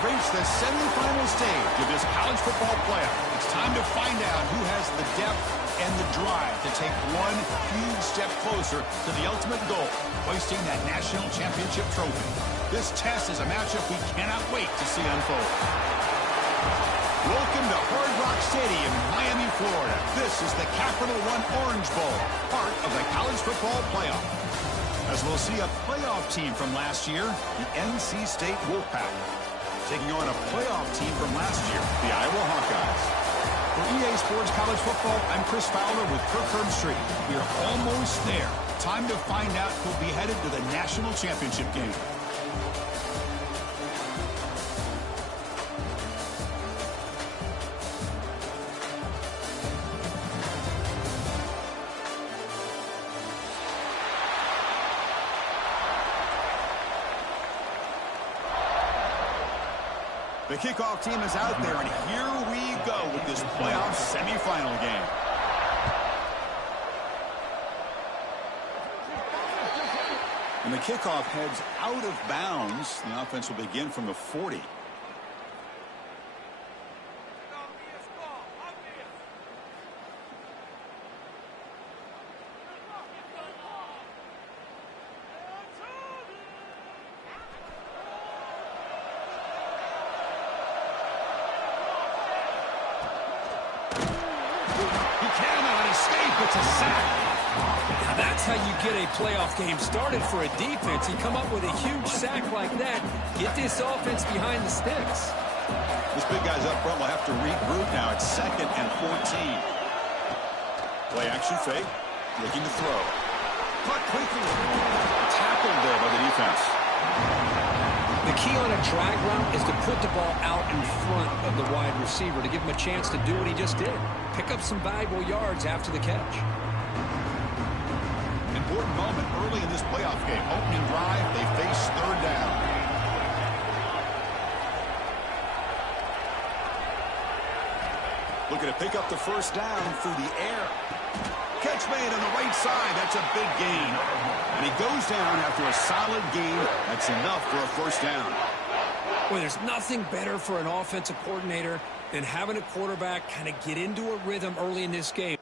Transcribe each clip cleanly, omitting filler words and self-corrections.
have reached the semifinal stage of this college football playoff. It's time to find out who has the depth and the drive to take one huge step closer to the ultimate goal, hoisting that national championship trophy. This test is a matchup we cannot wait to see unfold. Welcome to Hard Rock Stadium in Miami, Florida. This is the Capital One Orange Bowl, part of the college football playoff. As we'll see a playoff team from last year, the NC State Wolfpack, taking on a playoff team from last year, the Iowa Hawkeyes. For EA Sports College Football, I'm Chris Fowler with Kirk Herbstreit. We're almost there. Time to find out who'll be headed to the national championship game. The kickoff team is out there, and here we go with this playoff semifinal game. And the kickoff heads out of bounds. The offense will begin from the 40. It's a sack. Now that's how you get a playoff game started for a defense. You come up with a huge sack like that, get this offense behind the sticks. This big guy's up front will have to regroup now. It's 2nd and 14. Play action fake, looking to throw. Caught quickly. Tackled there by the defense. The key on a drag route is to put the ball out in front of the wide receiver to give him a chance to do what he just did. Pick up some valuable yards after the catch. Important moment early in this playoff game. Opening drive, they face 3rd down. Looking to pick up the 1st down through the air. Catch made on the right side. That's a big gain. And he goes down after a solid gain. That's enough for a 1st down. Well, there's nothing better for an offensive coordinator than having a quarterback kind of get into a rhythm early in this game.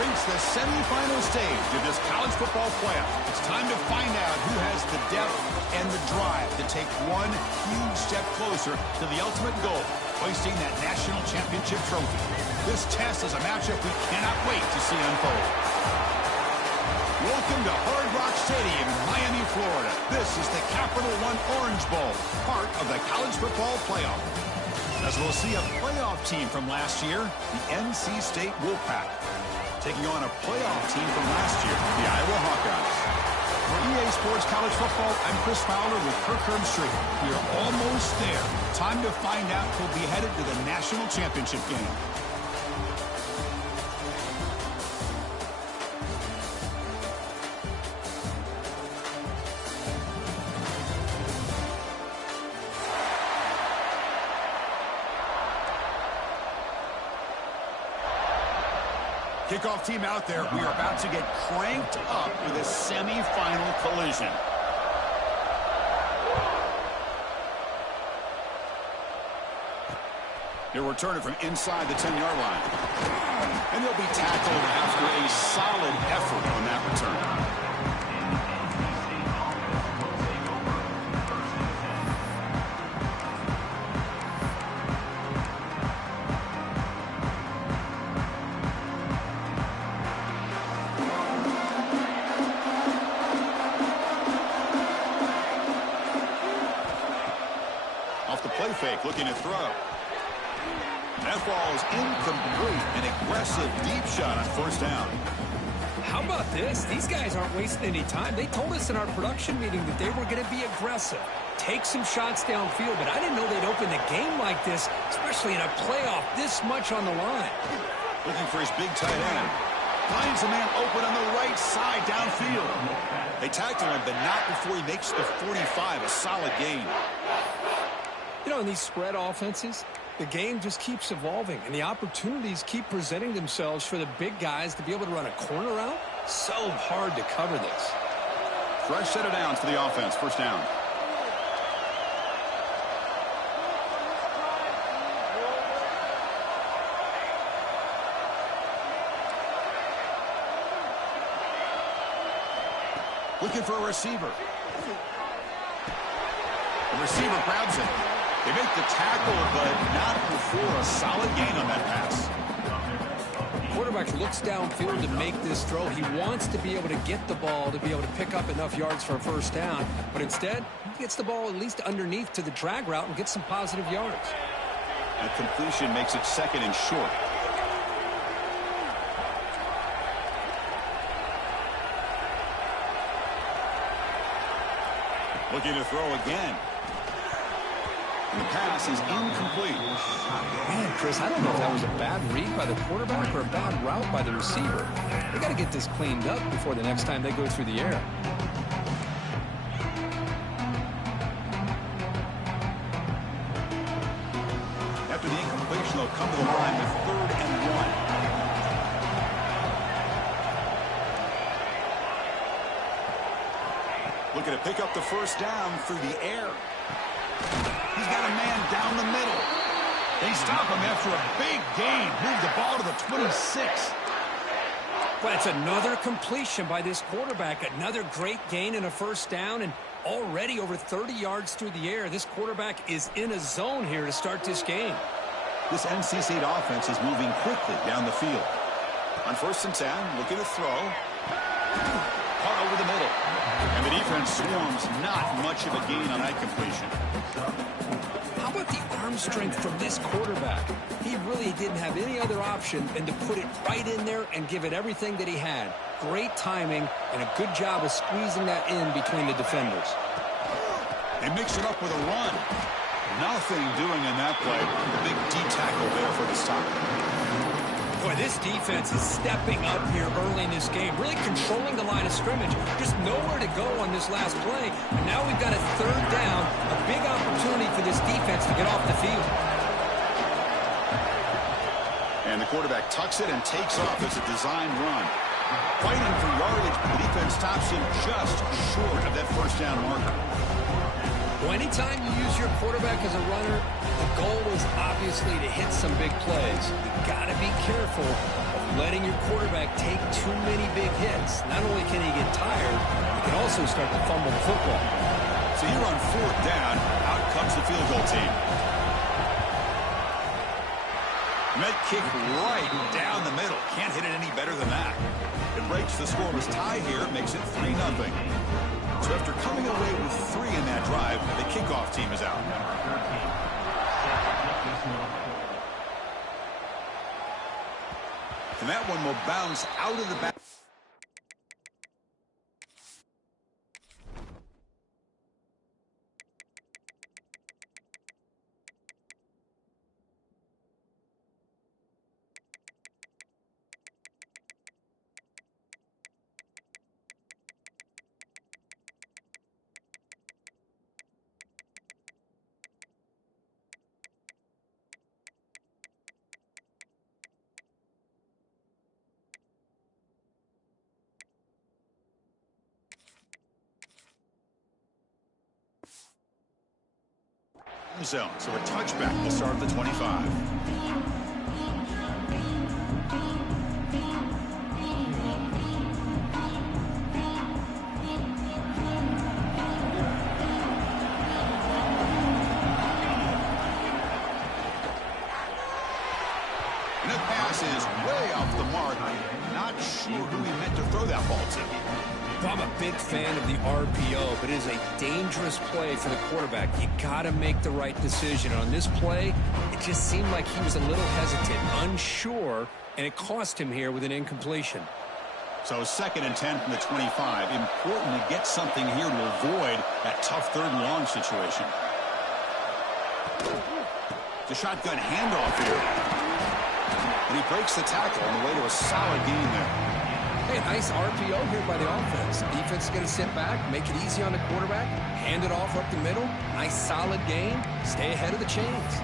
reached the semifinal stage of this college football playoff. It's time to find out who has the depth and the drive to take one huge step closer to the ultimate goal, hoisting that national championship trophy. This test is a matchup we cannot wait to see unfold. Welcome to Hard Rock Stadium in Miami, Florida. This is the Capital One Orange Bowl, part of the college football playoff. As we'll see a playoff team from last year, the NC State Wolfpack, taking on a playoff team from last year, the Iowa Hawkeyes. For EA Sports College Football, I'm Chris Fowler with Kirk Herbstreit. We are almost there. Time to find out who'll be headed to the national championship game. Kickoff team out there. We are about to get cranked up with a semifinal collision. He'll return it from inside the 10-yard line. And he'll be tackled after a solid effort on that return. Play fake, looking to throw. That ball is incomplete. An aggressive deep shot on first down. How about this? These guys aren't wasting any time. They told us in our production meeting that they were going to be aggressive, take some shots downfield, but I didn't know they'd open the game like this, especially in a playoff this much on the line. Looking for his big tight end. Finds a man open on the right side downfield. They tackle him, but not before he makes the 45, a solid gain. You know, in these spread offenses, the game just keeps evolving, and the opportunities keep presenting themselves for the big guys to be able to run a corner out. So hard to cover this. Fresh set of downs for the offense. First down. Looking for a receiver. The receiver grabs it. They make the tackle, but not before a solid gain on that pass. Quarterback looks downfield to make this throw. He wants to be able to get the ball to be able to pick up enough yards for a first down, but instead, he gets the ball at least underneath to the drag route and gets some positive yards. That completion makes it second and short. Looking to throw again. And the pass is incomplete. Man, Chris, I don't know if that was a bad read by the quarterback or a bad route by the receiver. They got to get this cleaned up before the next time they go through the air. After the incompletion, they'll come to the line with 3rd and 1. Looking to pick up the first down through the air. He's got a man down the middle. They stop him after a big gain. Move the ball to the 26. Well, it's another completion by this quarterback. Another great gain and a first down, and already over 30 yards through the air. This quarterback is in a zone here to start this game. This NC State offense is moving quickly down the field. On 1st and 10, looking to throw. Caught over the middle. And the defense swarms. Not much of a gain on that completion. How about the arm strength from this quarterback? He really didn't have any other option than to put it right in there and give it everything that he had. Great timing and a good job of squeezing that in between the defenders. They mix it up with a run. Nothing doing in that play. The big D tackle there for the stop. Boy, this defense is stepping up here early in this game, really controlling the line of scrimmage. Just nowhere to go on this last play. And now we've got a 3rd down, a big opportunity for this defense to get off the field. And the quarterback tucks it and takes off as a design run. Fighting for yardage, but the defense stops him just short of that first down marker. Well, anytime you use your quarterback as a runner, the goal is obviously to hit some big plays. You've got to be careful of letting your quarterback take too many big hits. Not only can he get tired, he can also start to fumble the football. So here on 4th down, out comes the field goal team. Met kick right down the middle. Can't hit it any better than that. It breaks the scoreless tie here, makes it 3-0. So after coming away with 3 in that drive, the kickoff team is out. And that one will bounce out of the back. Zone, so a touchback will start at the 25. And the pass is way off the mark. Not sure who he meant to throw that ball to. I'm a big fan of the RPO, but it is a dangerous play for the quarterback. You got to make the right decision. On this play, it just seemed like he was a little hesitant, unsure, and it cost him here with an incompletion. So 2nd and 10 from the 25. Important to get something here to avoid that tough 3rd and long situation. The shotgun handoff here. And he breaks the tackle on the way to a solid gain there. Hey, nice RPO here by the offense. Defense is going to sit back, make it easy on the quarterback, hand it off up the middle. Nice solid gain. Stay ahead of the chains.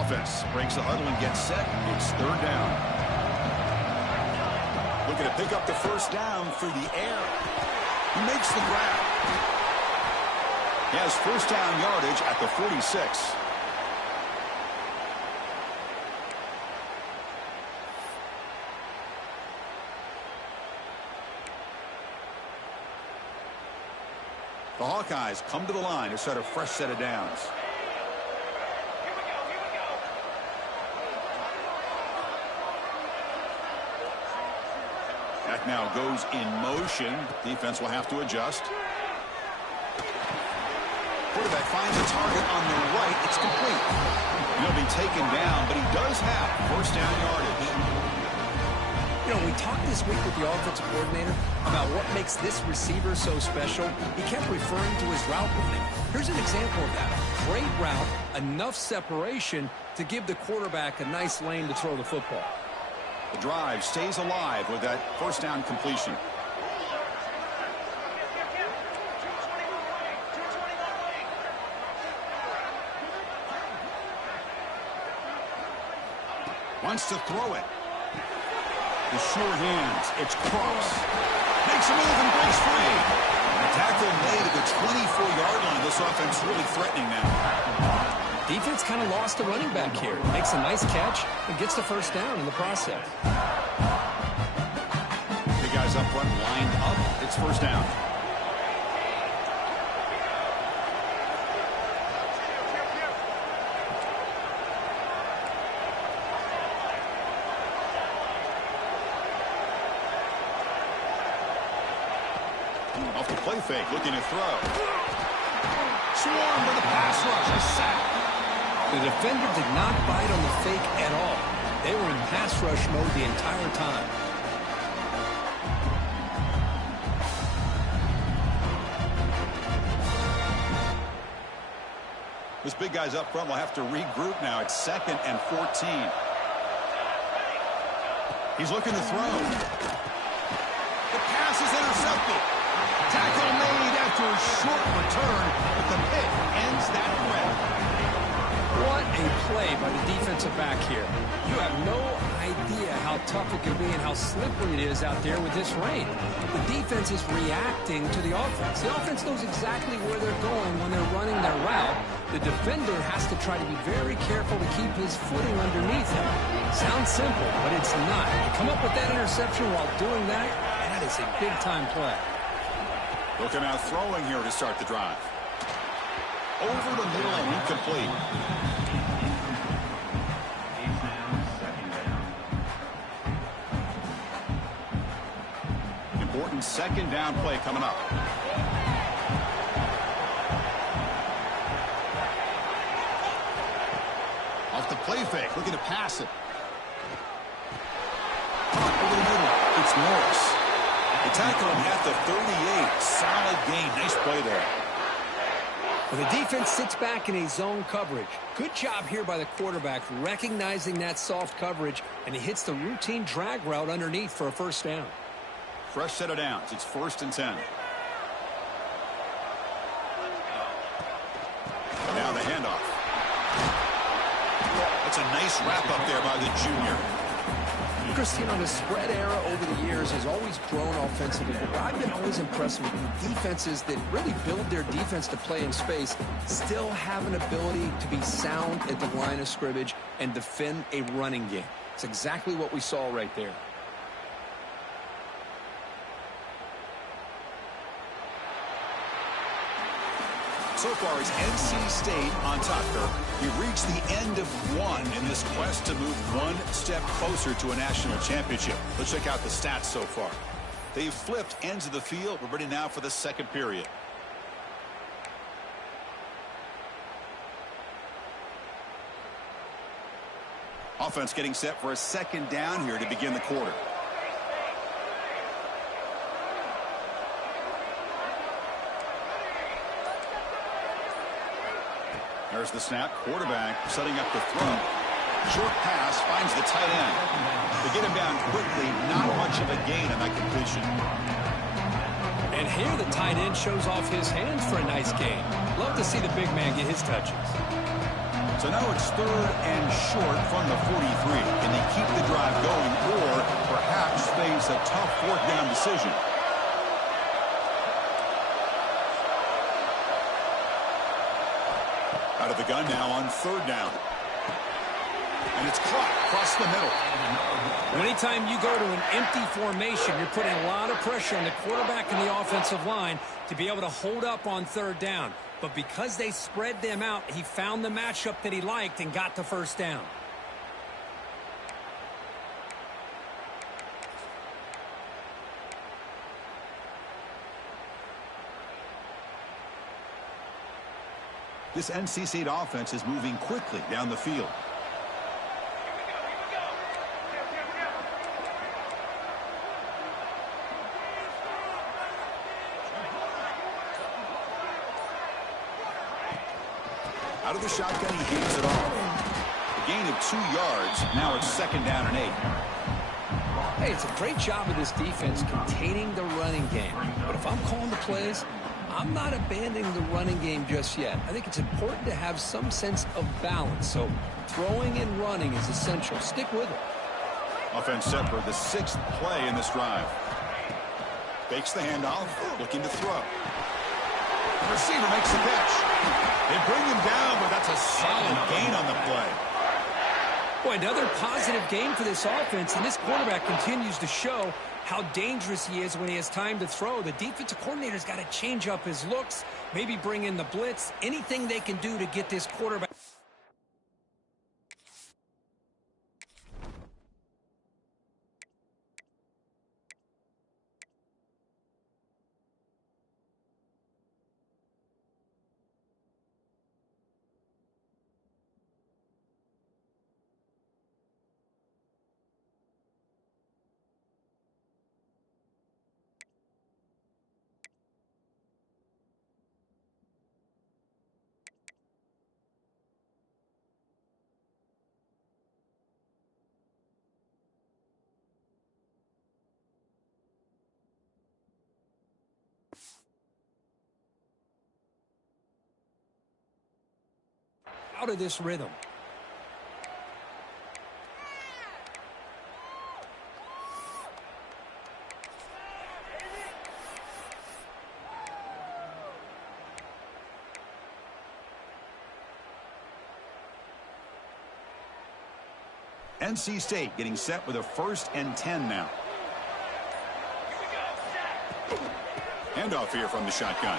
Offense breaks the huddle and gets set. It's 3rd down. Looking to pick up the 1st down through the air. He makes the grab. He has 1st down yardage at the 46. The Hawkeyes come to the line to set a fresh set of downs. That now goes in motion. Defense will have to adjust. Quarterback finds a target on the right. It's complete. He'll be taken down, but he does have 1st down yardage. You know, we talked this week with the offensive coordinator about what makes this receiver so special. He kept referring to his route running. Here's an example of that. Great route, enough separation to give the quarterback a nice lane to throw the football. The drive stays alive with that 1st down completion. Wants to throw it. The sure hands. It's Cross. Makes a move and breaks free. A tackle made at the 24-yard line. This offense really threatening now. Defense kind of lost a running back here. Makes a nice catch and gets the 1st down in the process. The guys up front lined up. It's 1st down. Off the play fake, looking to throw. Swarmed by the pass rush, a sack. The defender did not bite on the fake at all. They were in pass rush mode the entire time. This big guy's up front will have to regroup now. It's 2nd and 14. He's looking to throw. The pass is intercepted. Tackle made after a short return, but the pick ends that threat. What a play by the defensive back here. You have no idea how tough it can be and how slippery it is out there with this rain. The defense is reacting to the offense. The offense knows exactly where they're going when they're running their route. The defender has to try to be very careful to keep his footing underneath him. Sounds simple, but it's not. You come up with that interception while doing that, that is a big-time play. Looking out throwing here to start the drive. Over the middle and incomplete. Important second down play coming up. Off the play fake, looking to pass it. Over the middle, it's Morris. The tackle him at the 38. Solid gain. Nice play there. Well, the defense sits back in a zone coverage. Good job here by the quarterback recognizing that soft coverage, and he hits the routine drag route underneath for a first down. Fresh set of downs. It's 1st and 10. Now the handoff. That's a nice wrap up there by the junior. Christine, the spread era over the years has always grown offensively, but I've been always impressed with defenses that really build their defense to play in space, still have an ability to be sound at the line of scrimmage and defend a running game. It's exactly what we saw right there. So far, it's NC State on top here. He reached the end of one in this quest to move one step closer to a national championship. Let's check out the stats so far. They've flipped ends of the field. We're ready now for the second period. Offense getting set for a second down here to begin the quarter. There's the snap. Quarterback setting up the throw. Short pass finds the tight end. They get him down quickly. Not much of a gain on that completion. And here the tight end shows off his hands for a nice gain. Love to see the big man get his touches. So now it's 3rd and short from the 43. Can they keep the drive going or perhaps face a tough 4th down decision? Out of the gun now on 3rd down. And it's caught across the middle. Anytime you go to an empty formation, you're putting a lot of pressure on the quarterback and the offensive line to be able to hold up on 3rd down. But because they spread them out, he found the matchup that he liked and got the first down. This NC State offense is moving quickly down the field. Out of the shotgun, he gains it off. A gain of 2 yards. Now it's 2nd down and 8. Hey, it's a great job of this defense containing the running game. But if I'm calling the plays, I'm not abandoning the running game just yet. I think it's important to have some sense of balance. So throwing and running is essential. Stick with it. Offense set for the 6th play in this drive. Fakes the handoff, looking to throw. The receiver makes the catch. They bring him down, but that's a solid gain on the play. Boy, another positive game for this offense, and this quarterback continues to show how dangerous he is when he has time to throw. The defensive coordinator's got to change up his looks, maybe bring in the blitz, anything they can do to get this quarterback. Out of this rhythm. NC State getting set with a 1st and 10 now. Handoff here from the shotgun.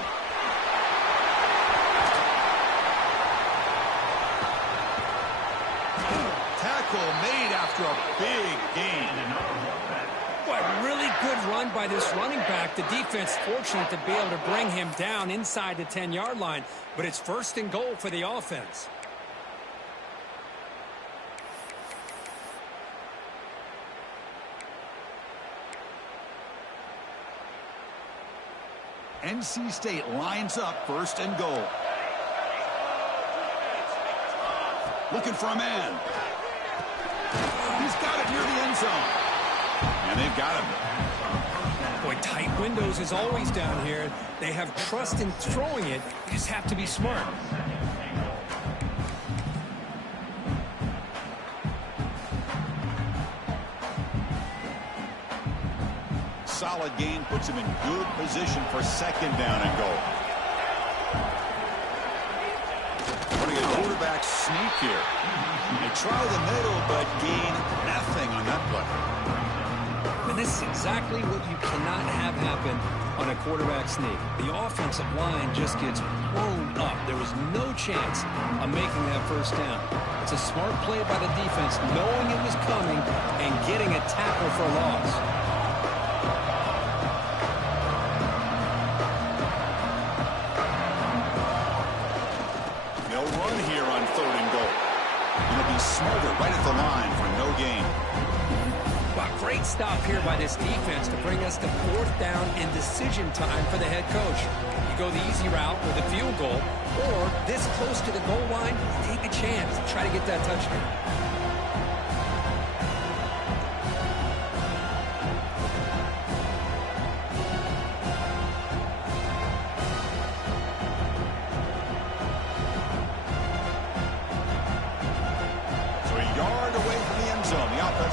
Tackle made after a big gain. What really good run by this running back. The defense fortunate to be able to bring him down inside the 10-yard line, but it's 1st and goal for the offense. NC State lines up 1st and goal. Looking for a man. He's got it near the end zone. And they've got him. Boy, tight windows is always down here. They have trust in throwing it. You just have to be smart. Solid gain puts him in good position for 2nd down and goal. Running a quarterback sneak here. They try the middle, but gain nothing on that play. And this is exactly what you cannot have happen on a quarterback sneak. The offensive line just gets blown up. There was no chance of making that 1st down. It's a smart play by the defense, knowing it was coming and getting a tackle for a loss. Smothered right at the line for no gain. Wow, great stop here by this defense to bring us to 4th down and decision time for the head coach. You go the easy route with a field goal, or this close to the goal line, take a chance to try to get that touchdown.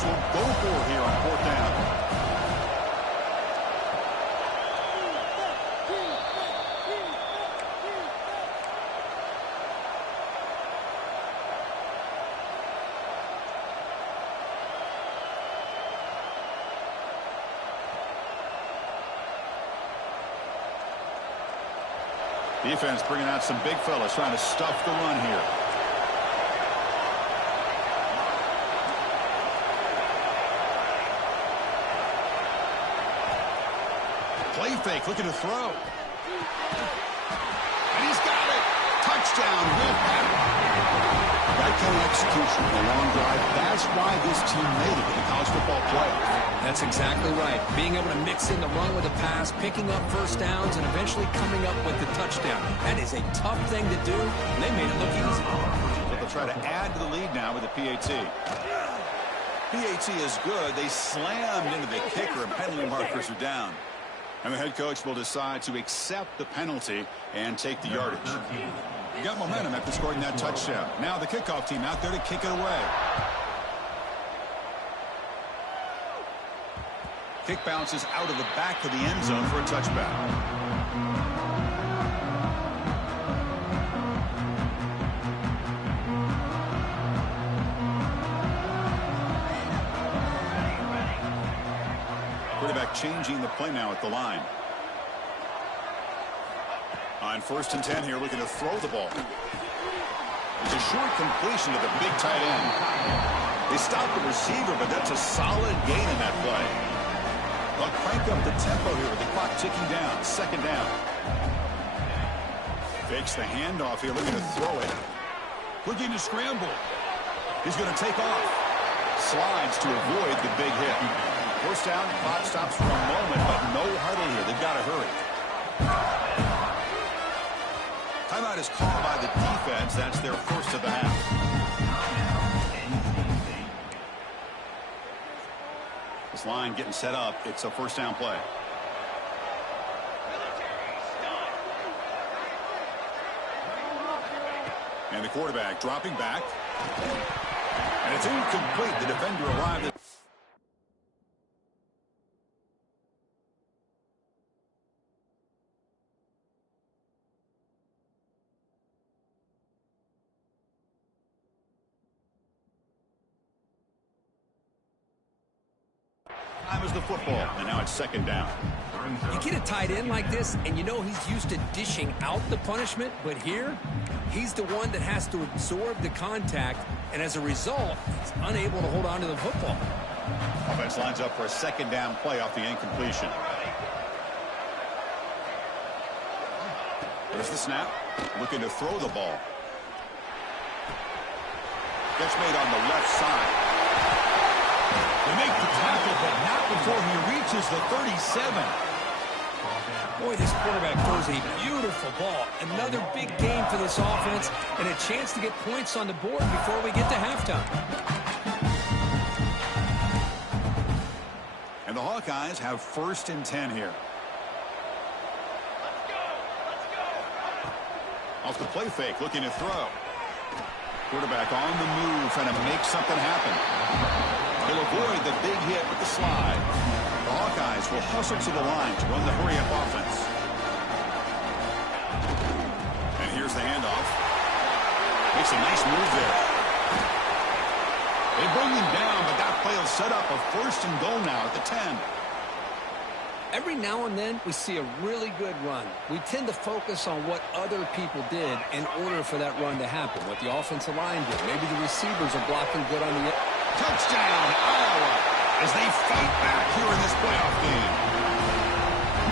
Will go for here on 4th down. Defense bringing out some big fellas trying to stuff the run here. Play fake, looking to throw. And he's got it. Touchdown, Will Patton. That kind of execution in a long drive, that's why this team made it in the college football playoff. That's exactly right. Being able to mix in the run with a pass, picking up 1st downs, and eventually coming up with the touchdown. That is a tough thing to do, and they made it look easy. So they'll try to add to the lead now with the PAT. PAT is good. They slammed into the kicker, and penalty markers are down. And the head coach will decide to accept the penalty and take the yardage. You got momentum after scoring that touchdown. Now the kickoff team out there to kick it away. Kick bounces out of the back of the end zone for a touchback. Quarterback changing the play now at the line. On 1st and 10 here, looking to throw the ball. It's a short completion to the big tight end. They stopped the receiver, but that's a solid gain in that play. They'll crank up the tempo here with the clock ticking down. 2nd down. Fakes the handoff here, looking to throw it. Looking to scramble. He's going to take off. Slides to avoid the big hit. 1st down, clock stops for a moment, but no huddle here. They've got to hurry. Timeout is called by the defense. That's their 1st of the half. This line getting set up. It's a 1st down play. And the quarterback dropping back. And it's incomplete. The defender arrived at has the football, and now it's second down. You get a tight end like this, and you know he's used to dishing out the punishment, but here, he's the one that has to absorb the contact, and as a result, he's unable to hold on to the football. Offense lines up for a second down play off the incompletion. There's the snap, looking to throw the ball. Gets made on the left side. They make the tackle, but not before he reaches the 37. Boy, this quarterback throws a beautiful ball. Another big game for this offense and a chance to get points on the board before we get to halftime. And the Hawkeyes have 1st and 10 here. Off the play fake, looking to throw. Quarterback on the move, trying to make something happen. He'll avoid the big hit with the slide. The Hawkeyes will hustle to the line to run the hurry-up offense. And here's the handoff. Makes a nice move there. They bring him down, but that play will set up a 1st and goal now at the 10. Every now and then, we see a really good run. We tend to focus on what other people did in order for that run to happen, what the offensive line did. Maybe the receivers are blocking good on the edge. Touchdown, Iowa, as they fight back here in this playoff game.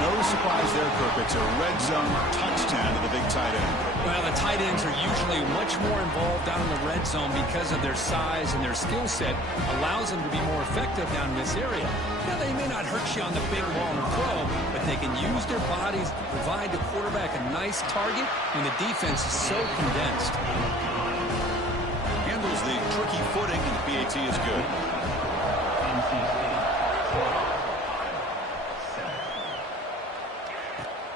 No surprise there, Kirk. It's a red zone touchdown to the big tight end. Well, the tight ends are usually much more involved down in the red zone because of their size and their skill set allows them to be more effective down in this area. Now, they may not hurt you on the big long throw, but they can use their bodies to provide the quarterback a nice target when the defense is so condensed. Handles the tricky footing, and the PAT is good.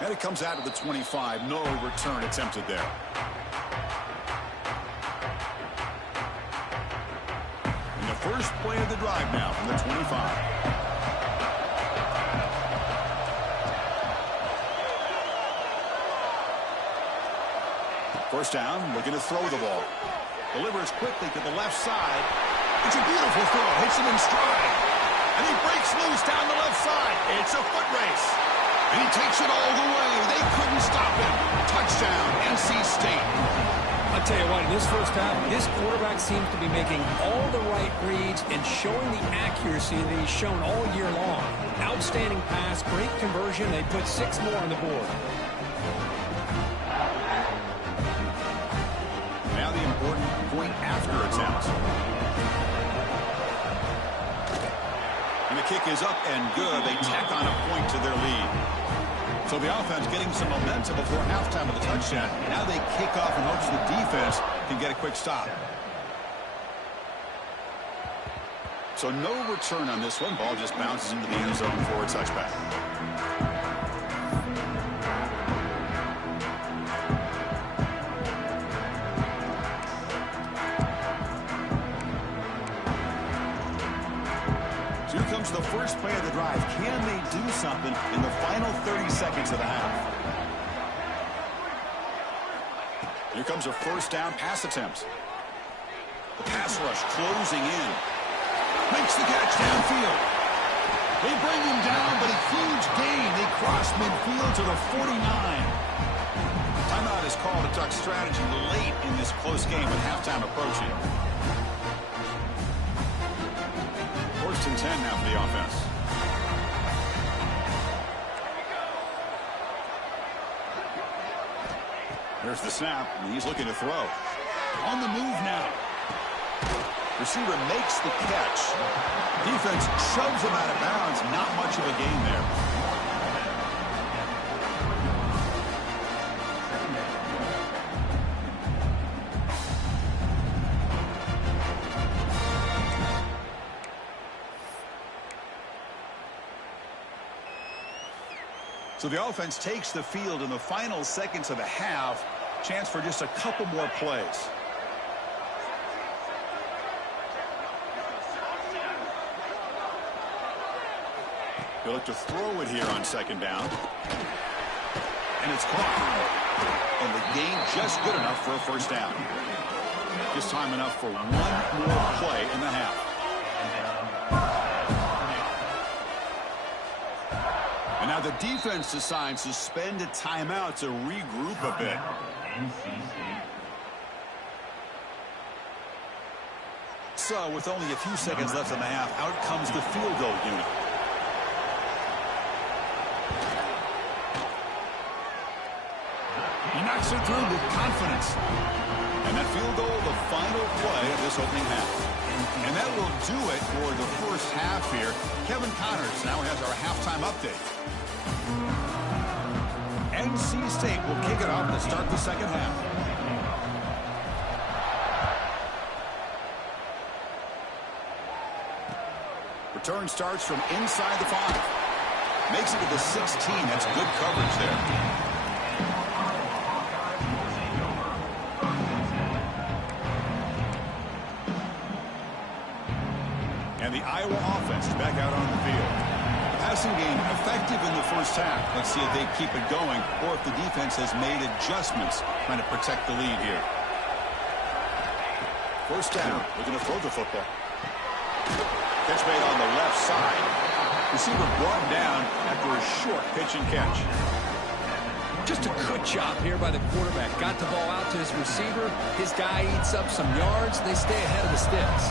And it comes out of the 25. No return attempted there. And the first play of the drive now from the 25. First down, looking to throw the ball. Delivers quickly to the left side. It's a beautiful throw. Hits him in stride. And he breaks loose down the left side. It's a foot race. And he takes it all the way. They couldn't stop him. Touchdown, NC State. I'll tell you what, in this first half, this quarterback seems to be making all the right reads and showing the accuracy that he's shown all year long. Outstanding pass, great conversion. They put 6 more on the board. Now the important point after attempt. And the kick is up and good. They tack on a point to their lead. So the offense getting some momentum before halftime of the touchdown. Now they kick off and hopes the defense can get a quick stop. So no return on this one. Ball just bounces into the end zone for a touchback. Here comes the first play of the drive. Can they do something in the final 30 seconds of the half? Here comes a first down pass attempt. The pass rush closing in. Makes the catch downfield. They bring him down, but a huge gain. They cross midfield to the 49. Timeout is called to duck strategy late in this close game with halftime approaching. 1st and 10 now for the offense. There's the snap, and he's looking to throw. On the move now. Receiver makes the catch. Defense shoves him out of bounds. Not much of a gain there. So the offense takes the field in the final seconds of the half. Chance for just a couple more plays. He'll look to throw it here on second down. And it's caught. And the gain just good enough for a first down. Just time enough for one more play in the half. And now the defense decides to spend a timeout to regroup a bit. So with only a few seconds left in the half, out comes the field goal unit. He knocks it through with confidence. And that field goal, the final play of this opening half. And that will do it for the first half here. Kevin Connors now has our halftime update. NC State will kick it off to start the second half. Return starts from inside the 5. Makes it to the 16. That's good coverage there. And the Iowa offense is back out on the field. The passing game effective in the first half. Let's see if they keep it going or if the defense has made adjustments trying to protect the lead here. First down. Looking to throw the football. Catch made on the left side. Receiver brought down after a short pitch and catch. Just a good job here by the quarterback. Got the ball out to his receiver. His guy eats up some yards. They stay ahead of the sticks.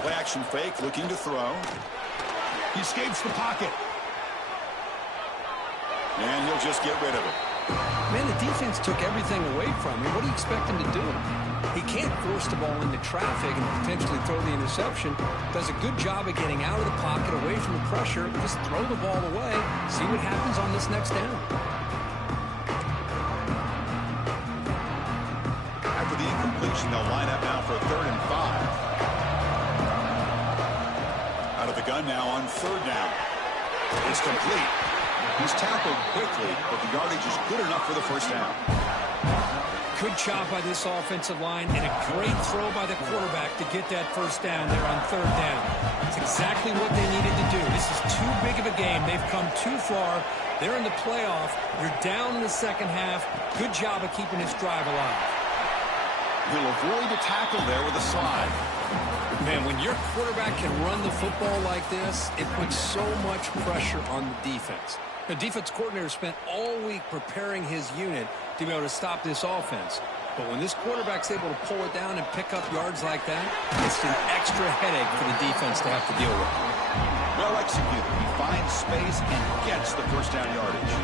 Play action fake, looking to throw. He escapes the pocket. And he'll just get rid of it. Man, the defense took everything away from him. What do you expect him to do? He can't force the ball into traffic and potentially throw the interception. Does a good job of getting out of the pocket, away from the pressure. Just throw the ball away. See what happens on this next down. After the incompletion, they'll line up now for a 3rd and 5. Out of the gun now on 3rd down. It's complete. He's tackled quickly, but the yardage is good enough for the first down. Good job by this offensive line and a great throw by the quarterback to get that first down there on 3rd down. It's exactly what they needed to do. This is too big of a game. They've come too far. They're in the playoff. You're down in the second half. Good job of keeping this drive alive. He'll avoid the tackle there with a slide. Man, when your quarterback can run the football like this, it puts so much pressure on the defense. The defense coordinator spent all week preparing his unit to be able to stop this offense. But when this quarterback's able to pull it down and pick up yards like that, it's an extra headache for the defense to have to deal with. Well executed. He finds space and gets the first down yardage.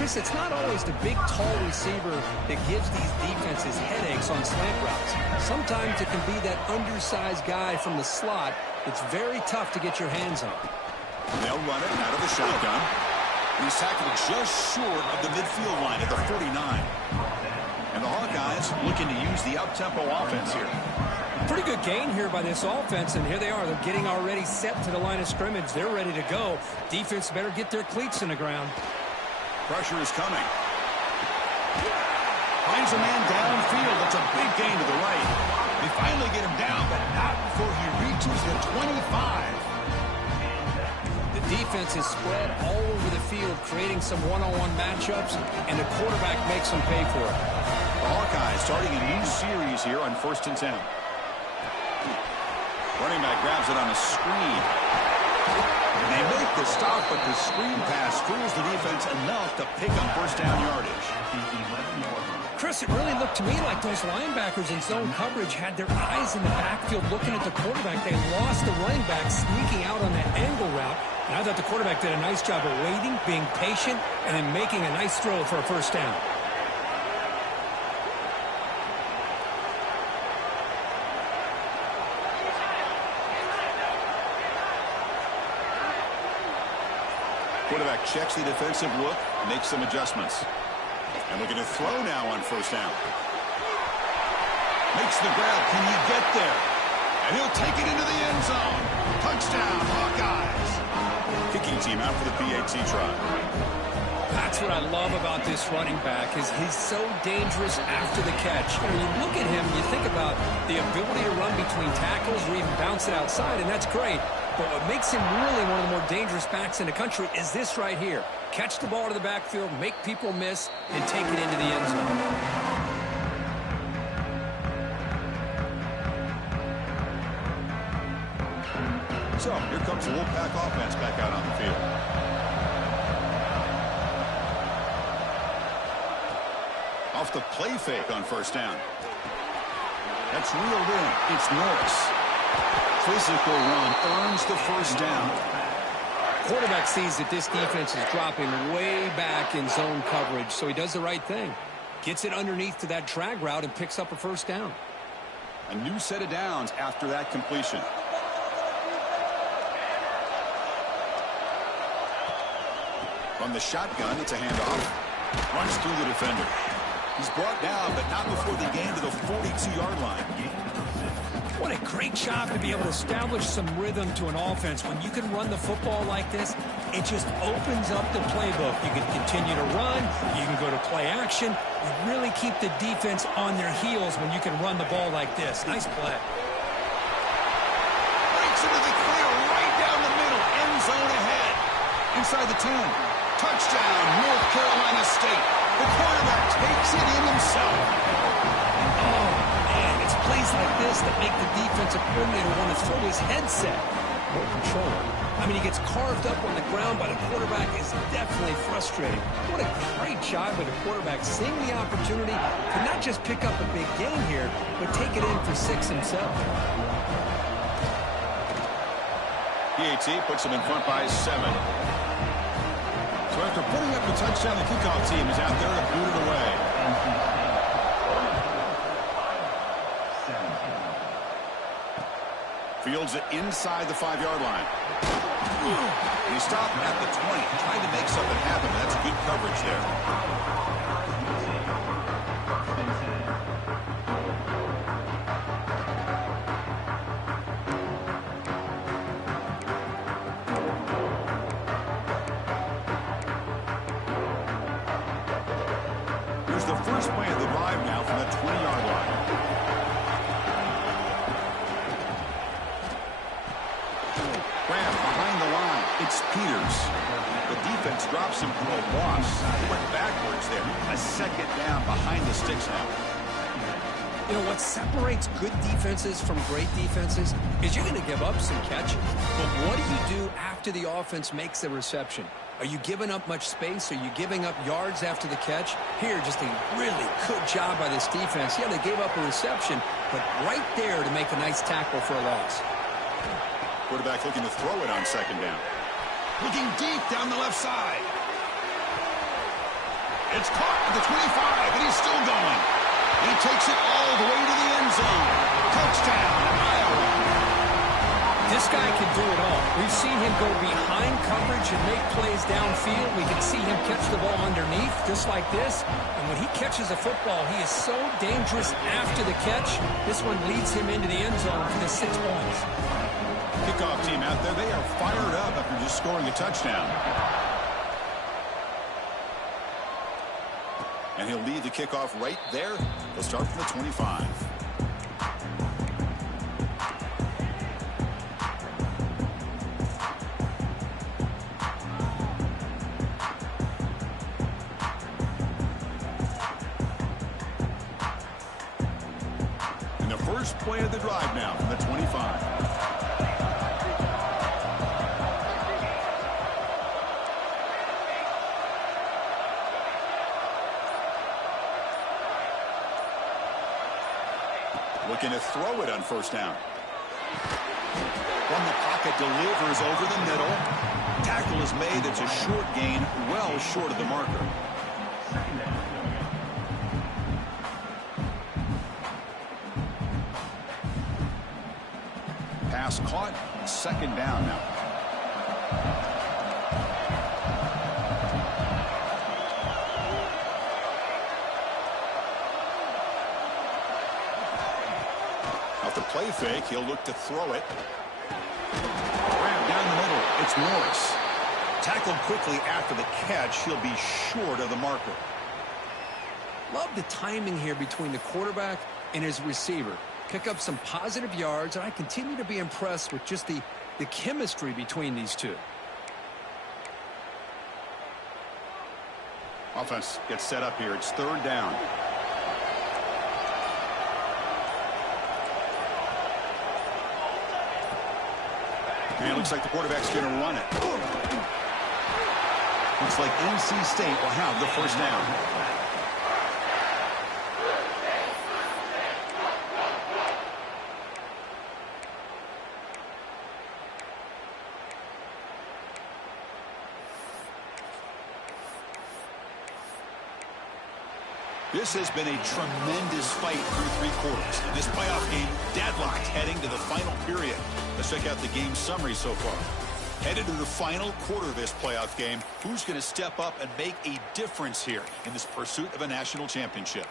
Chris, it's not always the big, tall receiver that gives these defenses headaches on slant routes. Sometimes it can be that undersized guy from the slot that's very tough to get your hands on. They'll run it out of the shotgun. He's tackled just short of the midfield line at the 49. And the Hawkeyes looking to use the up-tempo offense here. Pretty good gain here by this offense, and here they are. They're getting already set to the line of scrimmage. They're ready to go. Defense better get their cleats in the ground. Pressure is coming. Finds a man downfield. That's a big gain to the right. They finally get him down, but not before he reaches the 25. The defense is spread all over the field, creating some one-on-one matchups, and the quarterback makes them pay for it. The Hawkeyes starting a new series here on 1st and 10. Running back grabs it on a screen. And they make the stop, but the screen pass fools the defense enough to pick up first down yardage. Chris, it really looked to me like those linebackers in zone coverage had their eyes in the backfield looking at the quarterback. They lost the running back sneaking out on that angle route. And I thought the quarterback did a nice job of waiting, being patient, and then making a nice throw for a first down. Quarterback checks the defensive look, makes some adjustments. And looking to throw now on first down. Makes the grab. Can he get there? And he'll take it into the end zone. Touchdown, Hawkeyes. Kicking team out for the PAT try. That's what I love about this running back is he's so dangerous after the catch. When you look at him, you think about the ability to run between tackles or even bounce it outside, and that's great. But what makes him really one of the more dangerous backs in the country is this right here. Catch the ball to the backfield, make people miss, and take it into the end zone. Here comes the Wolfpack offense back out on the field. Off the play fake on first down. That's reeled in. It's Norris. Physical run earns the first down. Quarterback sees that this defense is dropping way back in zone coverage, so he does the right thing. Gets it underneath to that drag route and picks up a first down. A new set of downs after that completion. From the shotgun, it's a handoff. Runs through the defender. He's brought down, but not before they gain to the 42-yard line. What a great job to be able to establish some rhythm to an offense. When you can run the football like this, it just opens up the playbook. You can continue to run. You can go to play action. You really keep the defense on their heels when you can run the ball like this. Nice play. Breaks into the clear right down the middle. End zone ahead. Inside the 10. Touchdown, North Carolina State. The quarterback takes it in himself. Oh, man, it's plays like this that make the defensive coordinator want to throw his headset. More control. I mean, he gets carved up on the ground by the quarterback. Is definitely frustrating. What a great job by the quarterback seeing the opportunity to not just pick up a big gain here, but take it in for 6 himself. PAT puts him in front by 7. So after putting up the touchdown, the kickoff team is out there to boot it away. Fields it inside the 5-yard line. He stopped at the 20, trying to make something happen. That's good coverage there. Here's the first play of the drive now from the 20-yard line. Graham behind the line. It's Peters. The defense drops him for a loss. He went backwards there. A second down behind the sticks now. You know, what separates good defenses from great defenses is you're going to give up some catches. But what do you do after the offense makes the reception? Are you giving up much space? Are you giving up yards after the catch? Here, just a really good job by this defense. Yeah, they gave up a reception, but right there to make a nice tackle for a loss. Quarterback looking to throw it on second down. Looking deep down the left side. It's caught at the 25, and he's still going. He takes it all the way to the end zone. Touchdown, Iowa. This guy can do it all. We've seen him go behind coverage and make plays downfield. We can see him catch the ball underneath, just like this. And when he catches a football, he is so dangerous after the catch. This one leads him into the end zone for the 6 points. Kickoff team out there, they are fired up after just scoring a touchdown. And he'll lead the kickoff right there. He'll start from the 25. And the first play of the drive now from the 25. Looking to throw it on first down. From the pocket, delivers over the middle. Tackle is made. It's a short gain, well short of the marker. Pass caught. Second down now. Off the play fake, he'll look to throw it. Grab down the middle. It's Norris. Tackled quickly after the catch. He'll be short of the marker. Love the timing here between the quarterback and his receiver. Pick up some positive yards, and I continue to be impressed with just the chemistry between these two. Offense gets set up here. It's third down. And it looks like the quarterback's going to run it. Looks like NC State will have the first down. This has been a tremendous fight through 3 quarters. This playoff game deadlocked heading to the final period. Let's check out the game summary so far. Headed to the final quarter of this playoff game, who's going to step up and make a difference here in this pursuit of a national championship?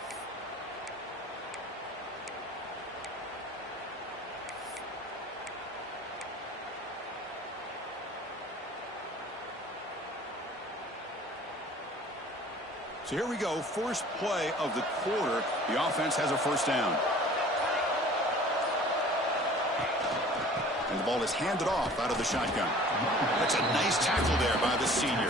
So here we go, first play of the quarter. The offense has a first down. And the ball is handed off out of the shotgun. That's a nice tackle there by the senior.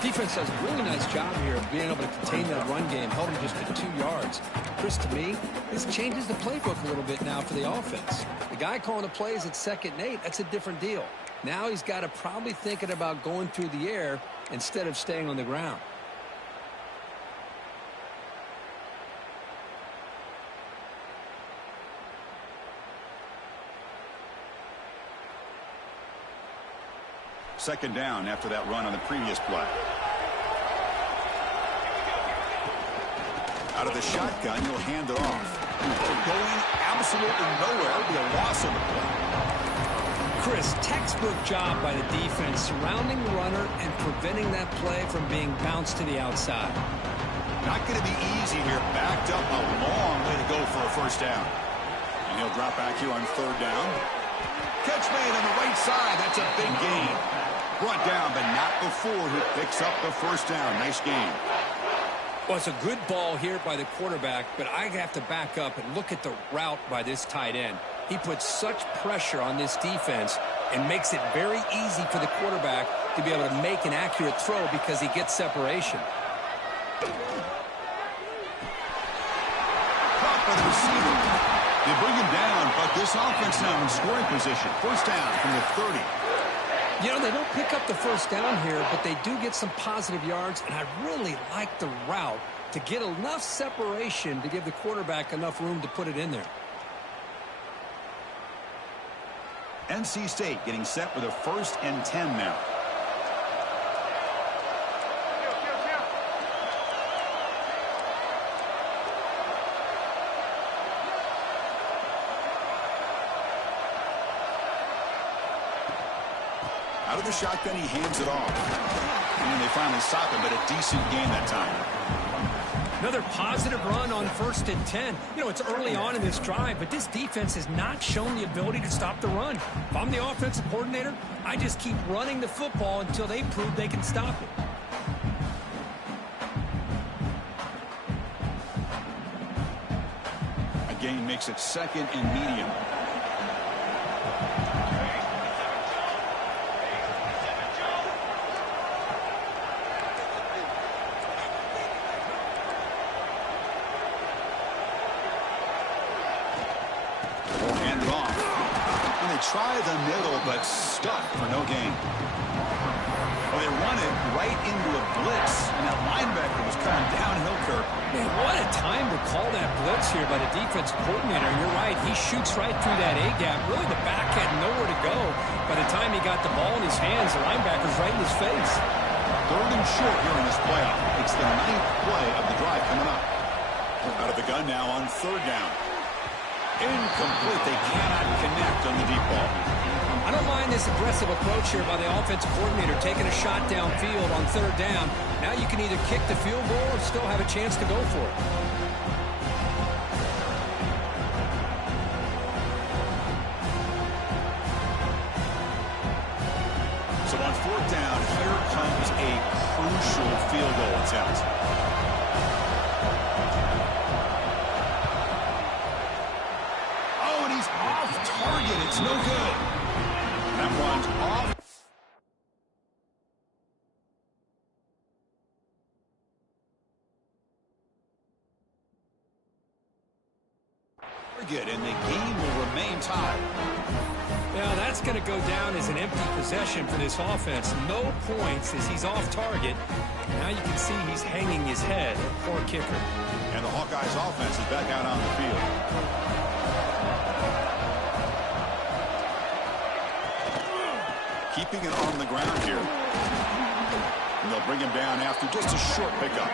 Defense does a really nice job here of being able to contain that run game, held him just to 2 yards. Chris, to me, this changes the playbook a little bit now for the offense. The guy calling the plays at 2nd and 8, that's a different deal. Now he's got to probably thinking about going through the air instead of staying on the ground. Second down after that run on the previous play. Out of the shotgun, he'll hand it off. Going absolutely nowhere. It'll be a loss on the play. Chris, textbook job by the defense surrounding the runner and preventing that play from being bounced to the outside. Not going to be easy here. Backed up a long way to go for a first down. And he'll drop back here on 3rd down. Catch made on the right side. That's a big gain. Brought down, but not before he picks up the first down. Nice game. Well, it's a good ball here by the quarterback, but I have to back up and look at the route by this tight end. He puts such pressure on this defense and makes it very easy for the quarterback to be able to make an accurate throw because he gets separation. Caught by the receiver. They bring him down, but this offense now in scoring position. First down from the 30. You know, they don't pick up the first down here, but they do get some positive yards, and I really like the route to get enough separation to give the quarterback enough room to put it in there. NC State getting set with a 1st and 10 now. Out of the shotgun, he hands it off. And they finally stop him, but a decent gain that time. Another positive run on 1st and 10. You know, it's early on in this drive, but this defense has not shown the ability to stop the run. If I'm the offensive coordinator, I just keep running the football until they prove they can stop it. A gain makes it 2nd and medium. Try the middle, but stuck for no gain. Well, they run it right into a blitz, and that linebacker was coming downhill, Kirk. Man, what a time to call that blitz here by the defense coordinator. You're right. He shoots right through that A-gap. Really, the back had nowhere to go. By the time he got the ball in his hands, the linebacker's right in his face. 3rd and short here in this playoff. It's the 9th play of the drive coming up. Out of the gun now on 3rd down. Incomplete. They cannot connect on the deep ball. I don't mind this aggressive approach here by the offensive coordinator, taking a shot downfield on 3rd down. Now you can either kick the field goal or still have a chance to go for it. So on 4th down, here comes a crucial field goal attempt. Target, it's no good. That one's off. good, and the game will remain tied. Now that's going to go down as an empty possession for this offense. No points as he's off target. Now you can see he's hanging his head. Poor kicker. And the Hawkeyes offense is back out on the field. Keeping it on the ground here. And they'll bring him down after just a short pickup.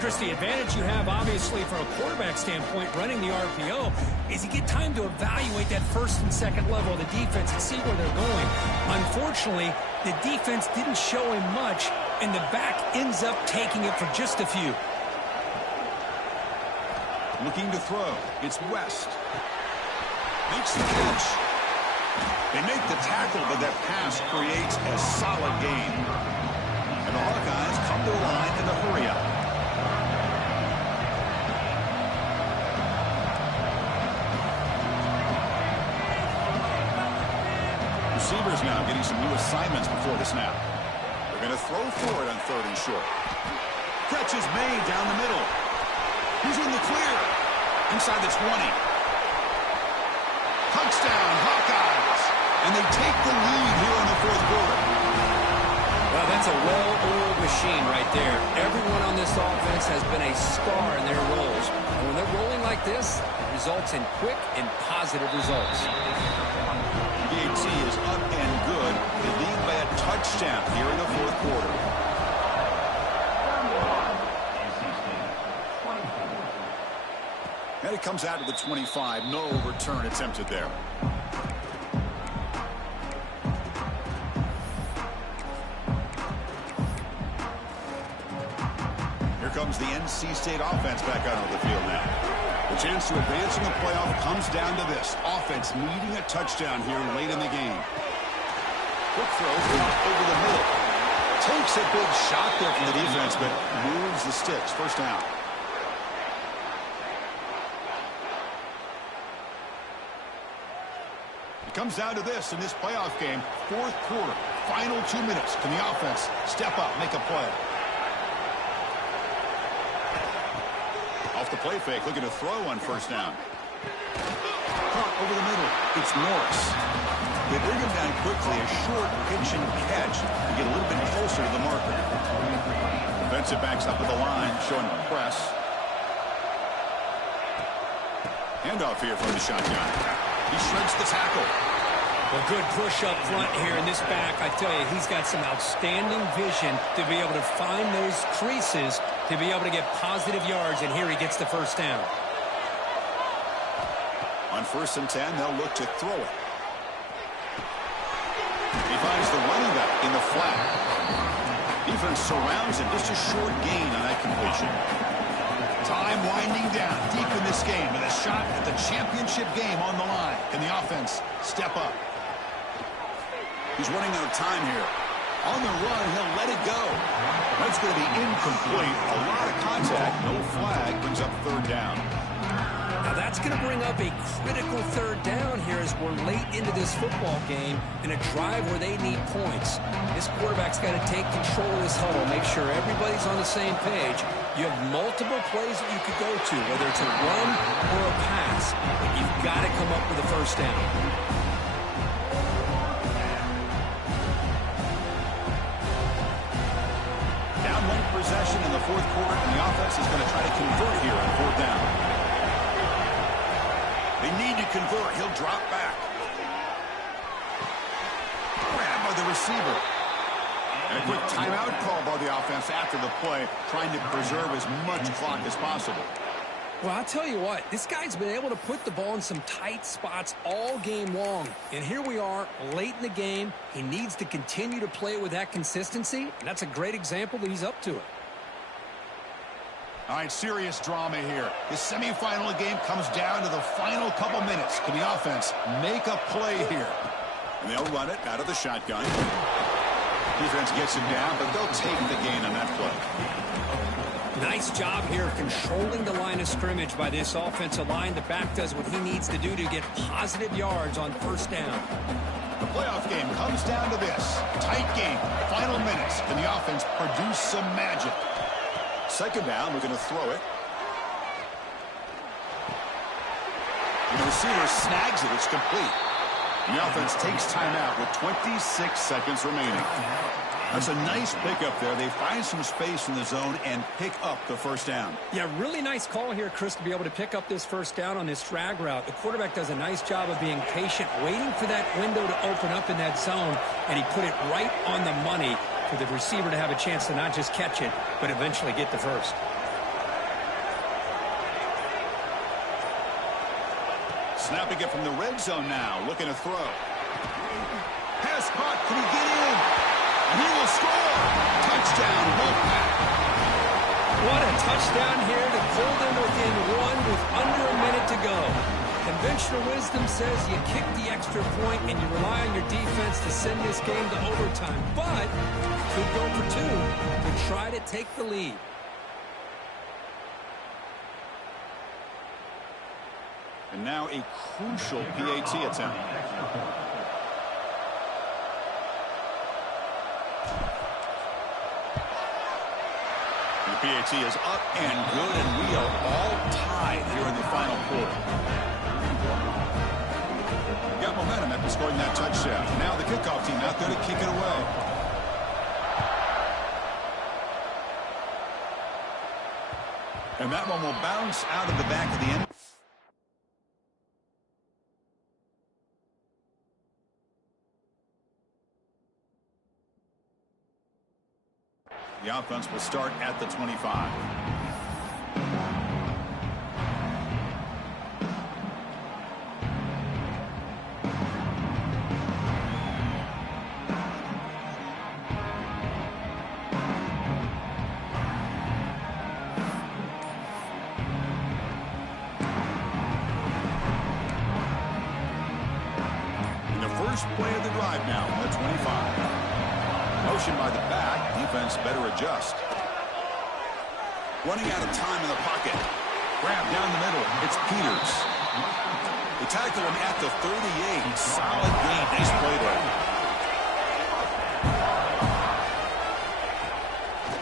Chris, the advantage you have, obviously, from a quarterback standpoint, running the RPO, is you get time to evaluate that first and second level of the defense and see where they're going. Unfortunately, the defense didn't show him much, and the back ends up taking it for just a few. Looking to throw. It's West. Makes the catch. They make the tackle, but that pass creates a solid gain. And the Hawkeyes come to the line in a hurry-up. Receivers now getting some new assignments before the snap. They're going to throw for it on 3rd and short. Catch is made down the middle. He's in the clear. Inside the 20. Touchdown, Hawkeyes. And they take the lead here in the 4th quarter. Well, that's a well-oiled machine right there. Everyone on this offense has been a star in their roles. And when they're rolling like this, it results in quick and positive results. BAT is up and good. They lead by a touchdown here in the 4th quarter. And it comes out to the 25. No return attempted there. Here comes the NC State offense back out on the field now. The chance to advance in the playoff comes down to this. Offense needing a touchdown here late in the game. Quick throw over the middle. Takes a big shot there from the defense, but moves the sticks. First down. It comes down to this in this playoff game. 4th quarter. Final 2 minutes. Can the offense step up, make a play? Off the play fake, looking to throw on 1st down. Caught over the middle. It's Morris. They bring him down quickly, a short pitch and catch to get a little bit closer to the marker. Defensive backs up at the line, showing press. Handoff here from the shotgun. He shreds the tackle. A good push up front here in this back. I tell you, he's got some outstanding vision to be able to find those creases, to be able to get positive yards, and here he gets the 1st down. On 1st and 10, they'll look to throw it. He finds the running back in the flat. Defense surrounds him. Just a short gain on that completion. Time winding down deep in this game with a shot at the championship game on the line. Can the offense step up? He's running out of time here. On the run, he'll let it go. That's going to be incomplete. A lot of contact. No flag. Brings up 3rd down. Now that's going to bring up a critical 3rd down here as we're late into this football game in a drive where they need points. This quarterback's got to take control of this huddle, make sure everybody's on the same page. You have multiple plays that you could go to, whether it's a run or a pass. But you've got to come up with a 1st down. Down 1 possession in the 4th quarter, and the offense is going to try to convert here on 4th down. They need to convert. He'll drop back. Grabbed by the receiver. And a quick timeout call by the offense after the play, trying to preserve as much clock as possible. Well, I'll tell you what, this guy's been able to put the ball in some tight spots all game long. And here we are, late in the game. He needs to continue to play with that consistency, and that's a great example that he's up to it. All right, serious drama here. The semifinal game comes down to the final couple minutes. Can the offense make a play here? And they'll run it out of the shotgun. Defense gets him down, but they'll take the gain on that play. Nice job here controlling the line of scrimmage by this offensive line. The back does what he needs to do to get positive yards on 1st down. The playoff game comes down to this. Tight game, final minutes. Can the offense produce some magic? 2nd down, we're going to throw it. And the receiver snags it. It's complete. The offense takes timeout with 26 seconds remaining. That's a nice pickup there. They find some space in the zone and pick up the first down. Yeah, really nice call here, Chris, to be able to pick up this first down on this drag route. The quarterback does a nice job of being patient, waiting for that window to open up in that zone, and he put it right on the money for the receiver to have a chance to not just catch it, but eventually get the first. Snapping it from the red zone now, looking to throw. Pass caught, can he get in? And he will score! Touchdown, Wolfpack. What a touchdown here to pull them within one with under a minute to go. Conventional wisdom says you kick the extra point and you rely on your defense to send this game to overtime. But could go for two to try to take the lead. And now a crucial PAT attempt. The PAT is up and good, and we are all tied here in the final quarter. Got momentum after scoring that touchdown. Now the kickoff team out there to kick it away. And that one will bounce out of the back of the end. The offense will start at the 25. In the first play of the drive now, at 25. Motion by the back. Defense better adjust. Running out of time in the pocket. Grab down the middle. It's Peters. They tackle him at the 38. Solid gain. Nice play there.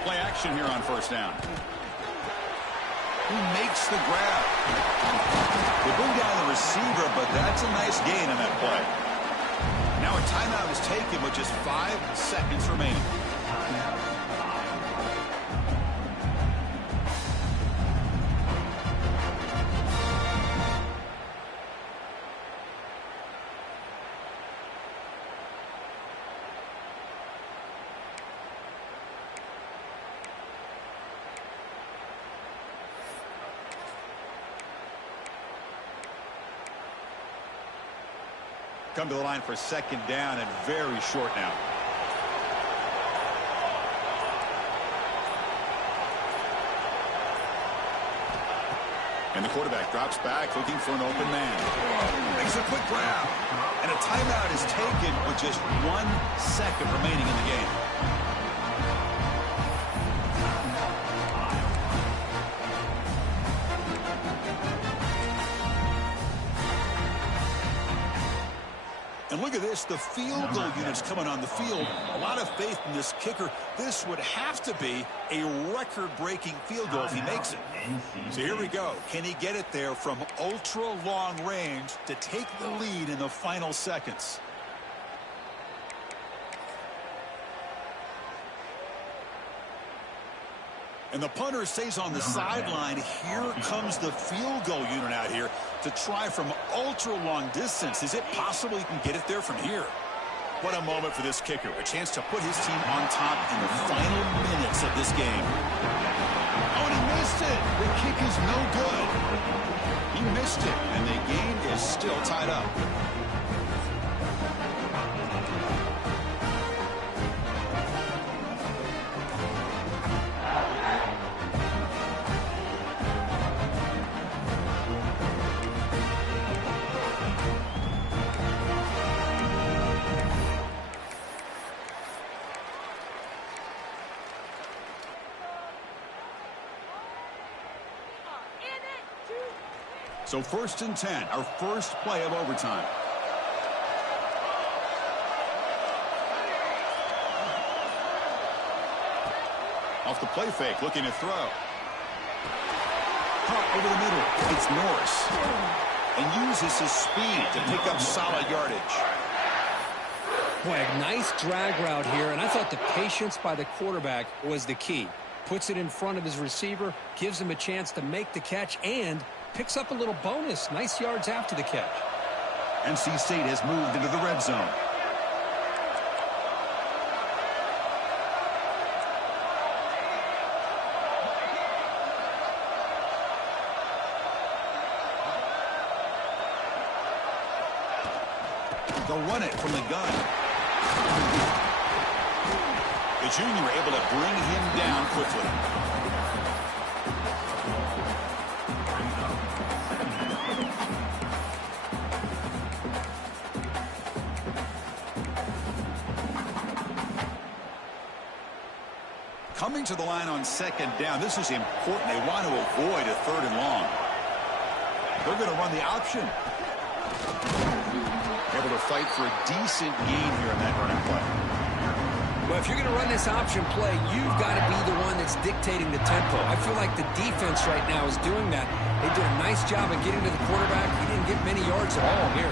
Play action here on first down. Who makes the grab? They bring down the receiver, but that's a nice gain in that play. Now a timeout is taken with just 5 seconds remaining. Come to the line for second down and very short now. And the quarterback drops back looking for an open man. Makes a quick grab. And a timeout is taken with just 1 second remaining in the game. And look at this, the field goal units coming on the field. A lot of faith in this kicker. This would have to be a record-breaking field goal if he makes it. So here we go. Can he get it there from ultra-long range to take the lead in the final seconds? And the punter stays on the sideline. Here comes the field goal unit out here to try from ultra-long distance. Is it possible he can get it there from here? What a moment for this kicker. A chance to put his team on top in the final minutes of this game. Oh, and he missed it. The kick is no good. He missed it, and the game is still tied up. So 1st and 10, our first play of overtime. Off the play fake, looking to throw. Caught over the middle. It's Norris. and uses his speed to pick up solid yardage. Boy, a nice drag route here, and I thought the patience by the quarterback was the key. Puts it in front of his receiver, gives him a chance to make the catch, and picks up a little bonus. Nice yards after the catch. NC State has moved into the red zone. They'll run it from the gun. The junior able to bring him down quickly. Coming to the line on second down. This is important. They want to avoid a third and long. They're going to run the option. Able to fight for a decent gain here in that running play. Well, if you're going to run this option play, you've got to be the one that's dictating the tempo. I feel like the defense right now is doing that. They did a nice job of getting to the quarterback. He didn't get many yards at all here.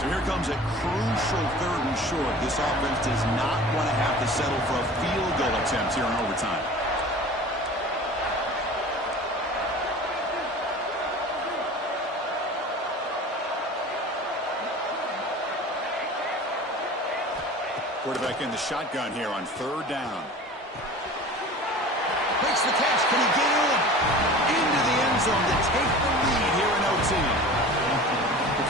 So here comes a crucial third and short. This offense does not want to have to settle for a field goal attempt here in overtime. Quarterback in the shotgun here on third down. Makes the catch. Can he get in? Into the end zone to take the lead here in OT.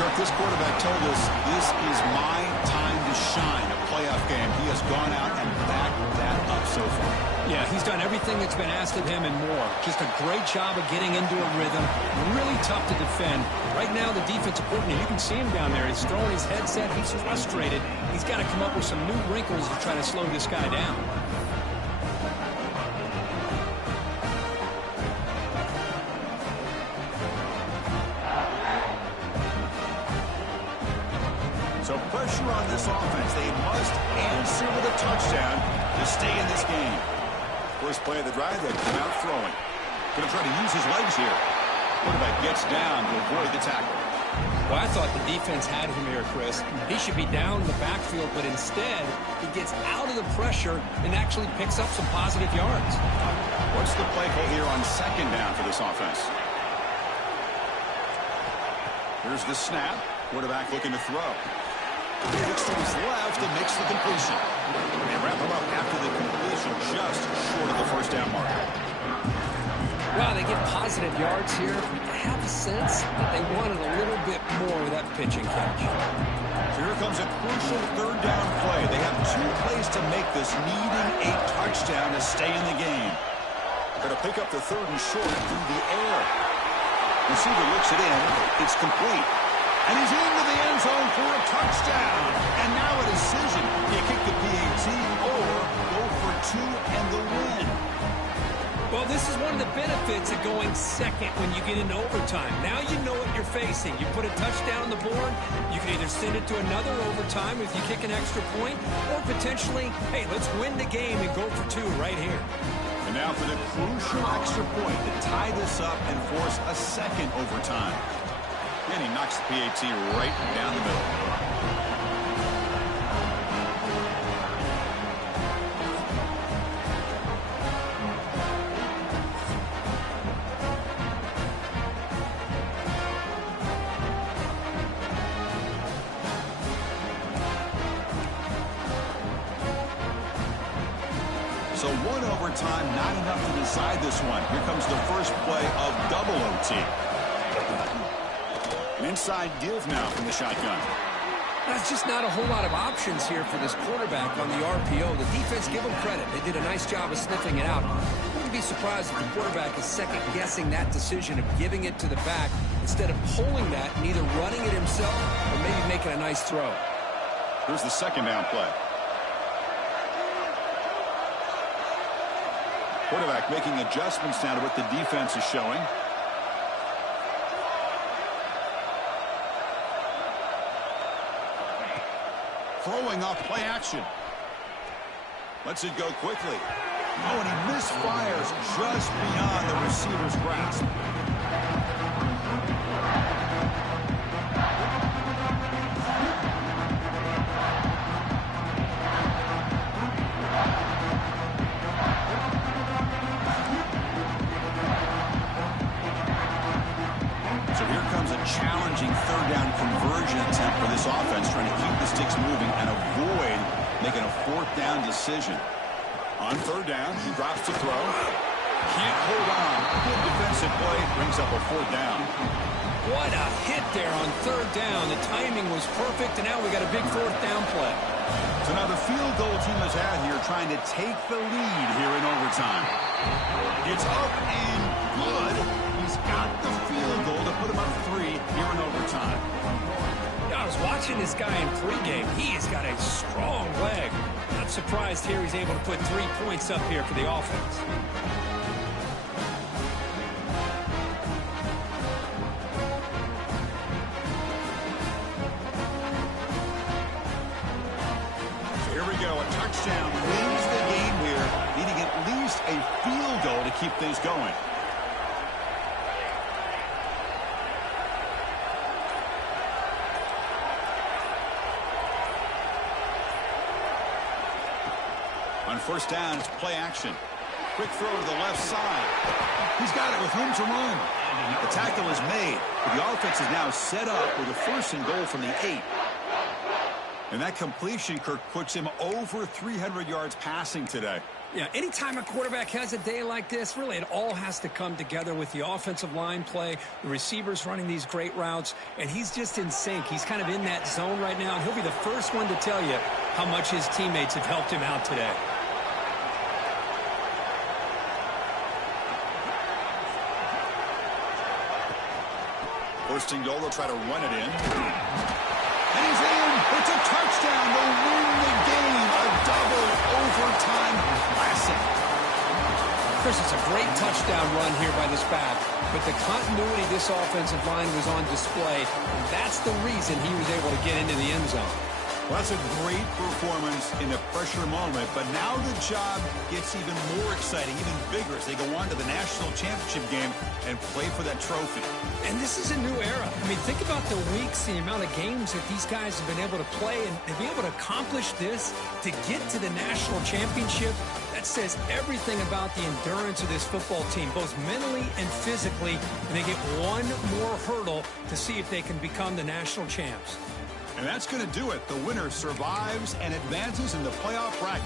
Kirk, this quarterback told us this is my time to shine, a playoff game. He has gone out and backed that up so far. Yeah, he's done everything that's been asked of him and more. Just a great job of getting into a rhythm. Really tough to defend. Right now, the defensive coordinator, you can see him down there. He's throwing his headset. He's frustrated. He's got to come up with some new wrinkles to try to slow this guy down. So pressure on this offense. They must answer with a touchdown to stay in this game. First play of the drive, they come out throwing. Going to try to use his legs here. Quarterback gets down to avoid the tackle. Well, I thought the defense had him here, Chris. He should be down in the backfield, but instead, he gets out of the pressure and actually picks up some positive yards. What's the play call here on second down for this offense? Here's the snap. Quarterback looking to throw. He looks to his left and makes the completion. They wrap him up after the completion, just short of the first down marker. Wow, they get positive yards here. I have a sense that they wanted a little bit more of that pitching catch. So here comes a crucial third down play. They have two plays to make this, needing a touchdown to stay in the game. Going to pick up the third and short through the air. Receiver looks it in. It's complete. And he's into the end zone for a touchdown. And now a decision. You kick the PAT or go for two and the win. Well, this is one of the benefits of going second when you get into overtime. Now you know what you're facing. You put a touchdown on the board, you can either send it to another overtime if you kick an extra point, or potentially, hey, let's win the game and go for two right here. And now for the crucial extra point to tie this up and force a second overtime. And he knocks the PAT right down the middle. So one overtime, not enough to decide this one. Here comes the first play of double OT. An inside give now from the shotgun. That's just not a whole lot of options here for this quarterback on the RPO. The defense, give them credit. They did a nice job of sniffing it out. I wouldn't be surprised if the quarterback is second-guessing that decision of giving it to the back instead of pulling that and either running it himself or maybe making a nice throw. Here's the second down play. Quarterback making adjustments now to what the defense is showing. Throwing off play action. Lets it go quickly. Oh, and he misfires just beyond the receiver's grasp. this offense trying to keep the sticks moving and avoid making a fourth down decision. On third down, he drops to throw. Can't hold on. Good defensive play. Brings up a fourth down. What a hit there on third down. The timing was perfect, and now we got a big fourth down play. So now the field goal team is out here trying to take the lead here in overtime. It's up and good. He's got the field goal to put him up 3 here in overtime. Yeah, I was watching this guy in pregame. He has got a strong leg. Not surprised here he's able to put 3 points up here for the offense. Touchdown wins the game here, needing at least a field goal to keep things going. On first down, it's play action. Quick throw to the left side. He's got it with room to run. The tackle is made, but the offense is now set up with a first and goal from the 8. And that completion, Kirk, puts him over 300 yards passing today. Yeah, anytime a quarterback has a day like this, really it all has to come together with the offensive line play, the receivers running these great routes, and he's just in sync. He's kind of in that zone right now, and he'll be the first one to tell you how much his teammates have helped him out today. First and goal, they'll try to run it in. And he's in. It's a touchdown. They'll win the game. A double overtime classic. Chris, it's a great touchdown run here by this back, but the continuity of this offensive line was on display, and that's the reason he was able to get into the end zone. Well, that's a great performance in a pressure moment, but now the job gets even more exciting, even bigger as they go on to the national championship game and play for that trophy. And this is a new era. I mean, think about the weeks, the amount of games that these guys have been able to play, and to be able to accomplish this, to get to the national championship, that says everything about the endurance of this football team, both mentally and physically, and they get one more hurdle to see if they can become the national champs. And that's going to do it. The winner survives and advances in the playoff bracket.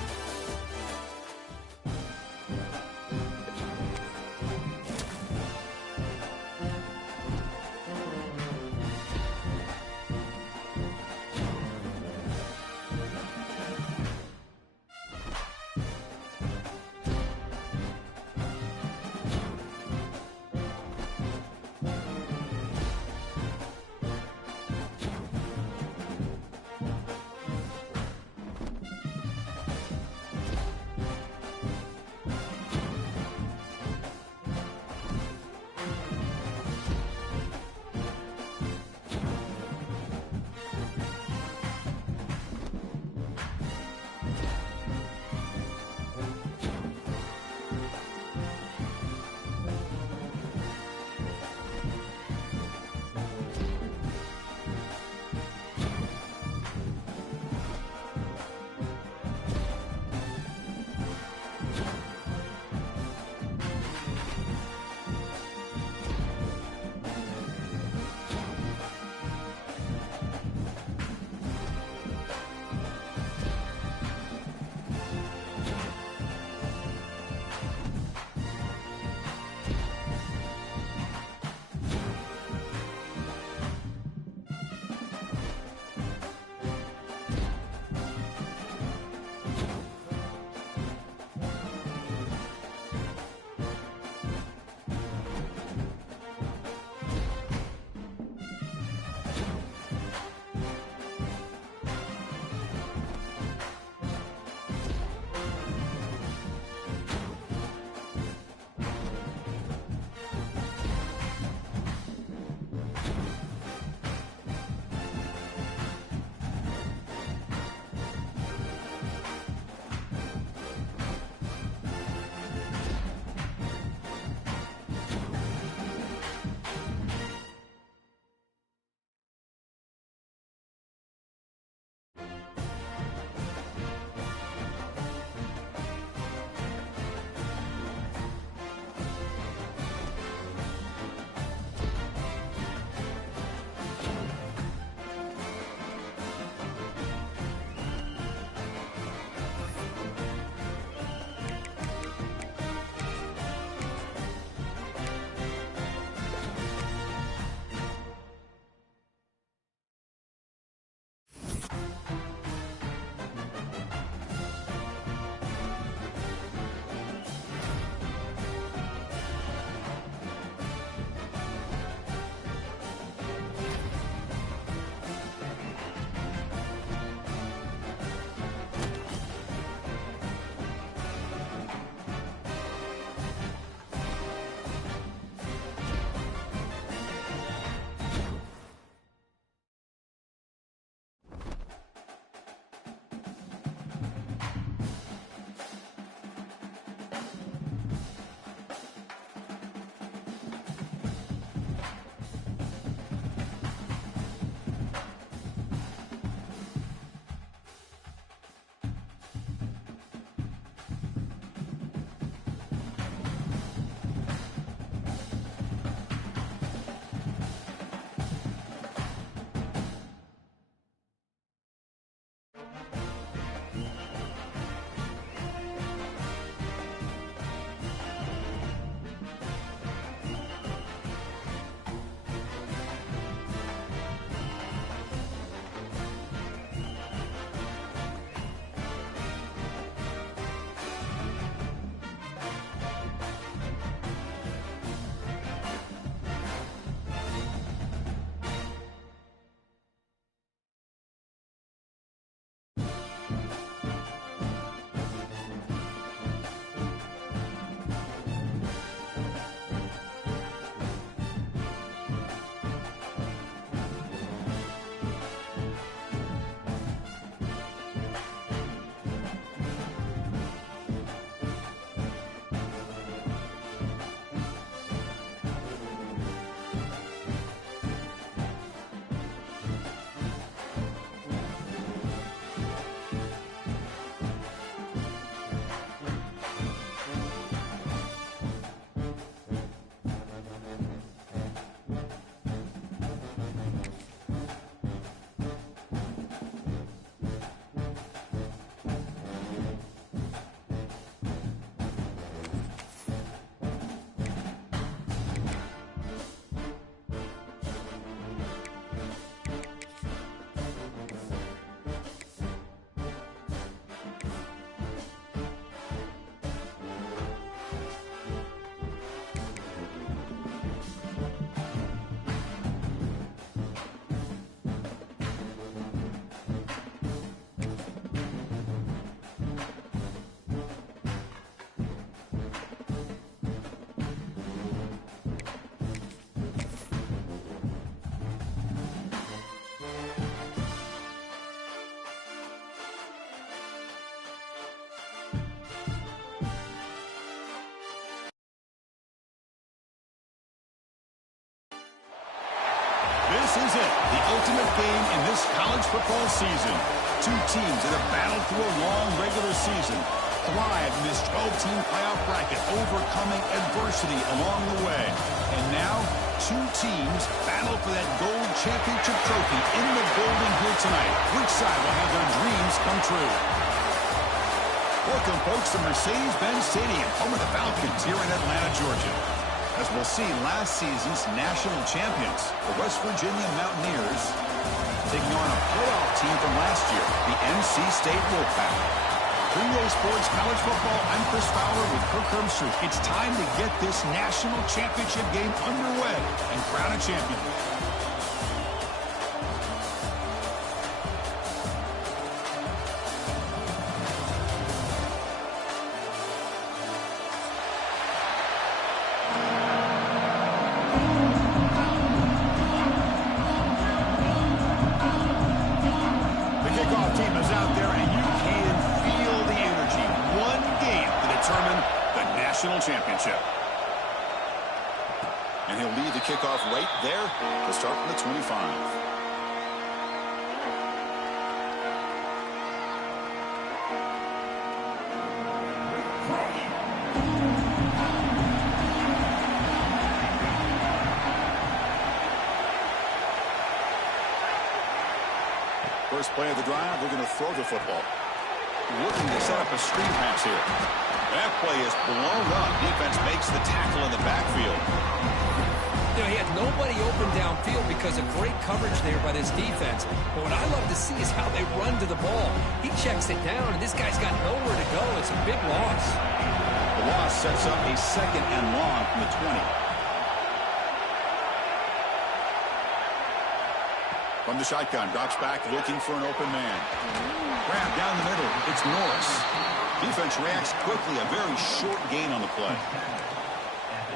game in this college football season. Two teams that have battled through a long regular season, thrived in this 12-team playoff bracket, overcoming adversity along the way. And now, two teams battle for that gold championship trophy in the building here tonight. Which side will have their dreams come true? Welcome, folks, to Mercedes-Benz Stadium, home of the Falcons here in Atlanta, Georgia. As we'll see, last season's national champions, the West Virginia Mountaineers, taking on a playoff team from last year, the NC State Wolfpack. Three-Way Sports College Football, I'm Chris Fowler with Kirk Herbstreit. It's time to get this national championship game underway and crown a champion. Championship. And he'll lead the kickoff right there to start from the 25. First play of the drive, they're going to throw the football. Looking to set up a screen pass here. That play is blown up. Defense makes the tackle in the backfield. You know, he had nobody open downfield because of great coverage there by this defense. But what I love to see is how they run to the ball. He checks it down, and this guy's got nowhere to go. It's a big loss. The loss sets up a second and long from the 20. From the shotgun, drops back, looking for an open man. Grab down the middle. It's Norris. Defense reacts quickly. A very short gain on the play.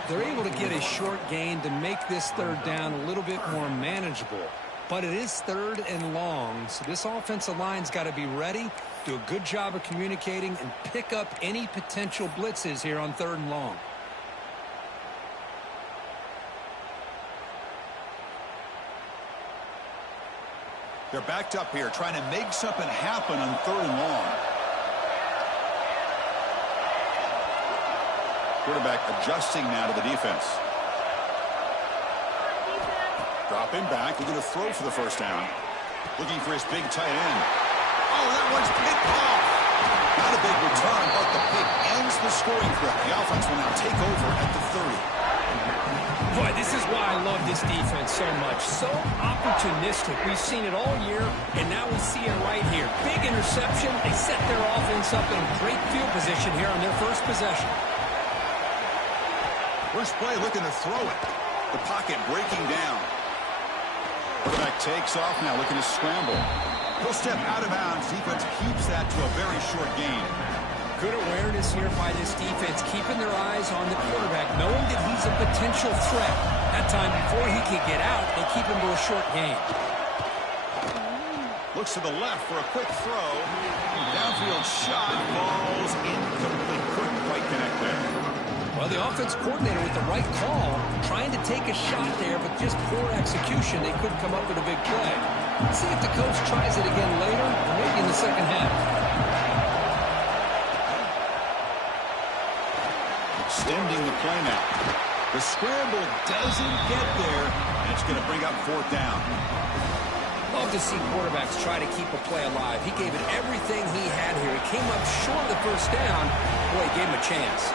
They're able to get a short gain to make this third down a little bit more manageable. But it is third and long, so this offensive line's got to be ready, do a good job of communicating, and pick up any potential blitzes here on third and long. They're backed up here, trying to make something happen on third and long. Quarterback adjusting now to the defense. Dropping back, looking to throw for the first down. Looking for his big tight end. Oh, that one's picked off. Not a big return, but the pick ends the scoring threat. The offense will now take over at the 30. Boy, this is why I love this defense so much. So opportunistic. We've seen it all year, and now we see it right here. Big interception. They set their offense up in great field position here on their first possession. First play looking to throw it. The pocket breaking down. Quarterback takes off now, looking to scramble. He'll step out of bounds. Defense keeps that to a very short gain. Good awareness here by this defense, keeping their eyes on the quarterback, knowing that he's a potential threat. That time, before he can get out, they keep him to a short gain. Looks to the left for a quick throw. Downfield shot falls incomplete. Couldn't quite connect there. Well, the offense coordinator with the right call, trying to take a shot there, but just poor execution. They couldn't come up with a big play. Let's see if the coach tries it again later, or maybe in the second half. Extending the play now. The scramble doesn't get there, and it's going to bring up fourth down. Love to see quarterbacks try to keep a play alive. He gave it everything he had here. He came up short of the first down. Boy, he gave him a chance.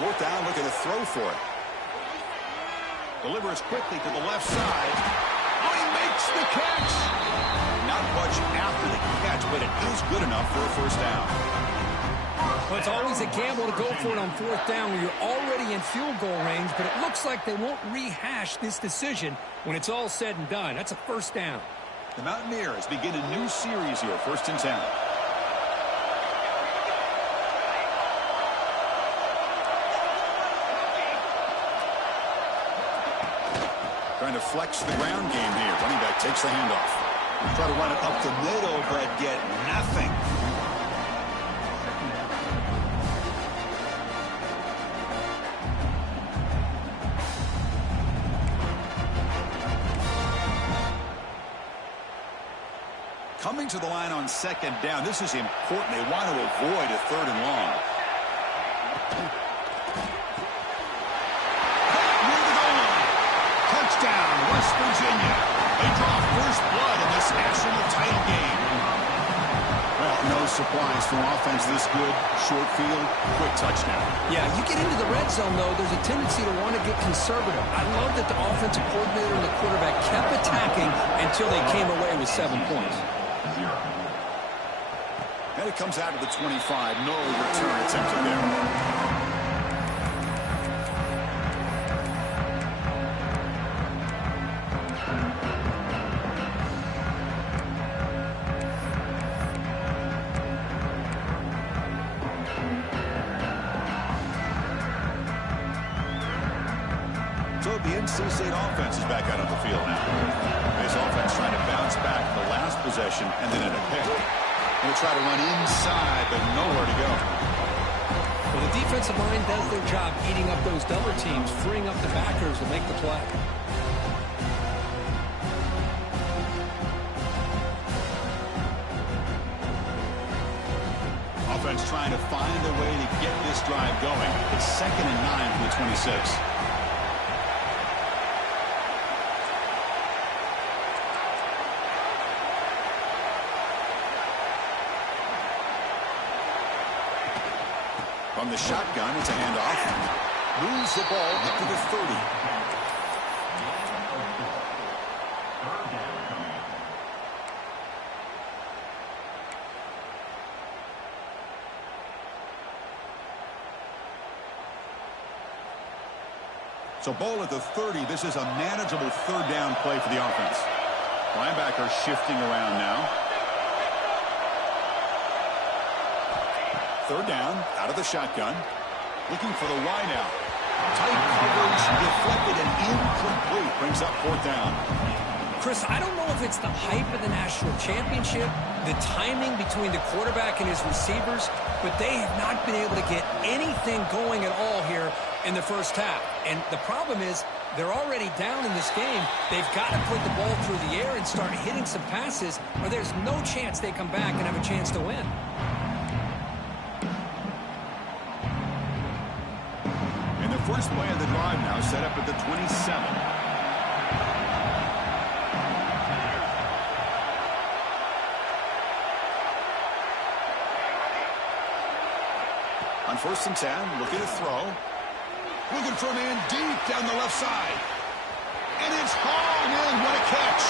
Fourth down, looking to throw for it. Delivers quickly to the left side. Oh, he makes the catch. Not much after the catch, but it is good enough for a first down. Well, it's always a gamble to go for it on fourth down when you're already in field goal range, but it looks like they won't rehash this decision when it's all said and done. That's a first down. The Mountaineers begin a new series here, 1st and 10. Trying to flex the ground game here. Running back takes the handoff. Try to run it up the middle, but get nothing. coming to the line on second down. This is important. They want to avoid a third and long. Near the goal line. Touchdown, West Virginia. They draw first blood in this national title game. Well, no surprise from offense this good. Short field, quick touchdown. Yeah, you get into the red zone, though, there's a tendency to want to get conservative. I love that the offensive coordinator and the quarterback kept attacking until they came away with 7 points. And it comes out of the 25. No return attempted there. So the NC State offense is back out on the field now. This offense trying to bounce back the last possession and then at a pick. They'll try to run inside, but nowhere to go. Well, the defensive line does their job eating up those double teams, freeing up the backers to make the play. Offense trying to find a way to get this drive going. It's 2nd and 9 from the 26. From the shotgun, it's a handoff. Moves the ball up to the 30. So ball at the 30. This is a manageable third down play for the offense. Linebacker shifting around now. Third down, out of the shotgun. Looking for the wide out. Tight coverage, deflected and incomplete. Brings up 4th down. Chris, I don't know if it's the hype of the national championship, the timing between the quarterback and his receivers, but they have not been able to get anything going at all here in the first half. And the problem is they're already down in this game. They've got to put the ball through the air and start hitting some passes, or there's no chance they come back and have a chance to win. First play of the drive now set up at the 27. On 1st and 10, looking to throw. Looking for a man deep down the left side. And it's hauled in. What a catch.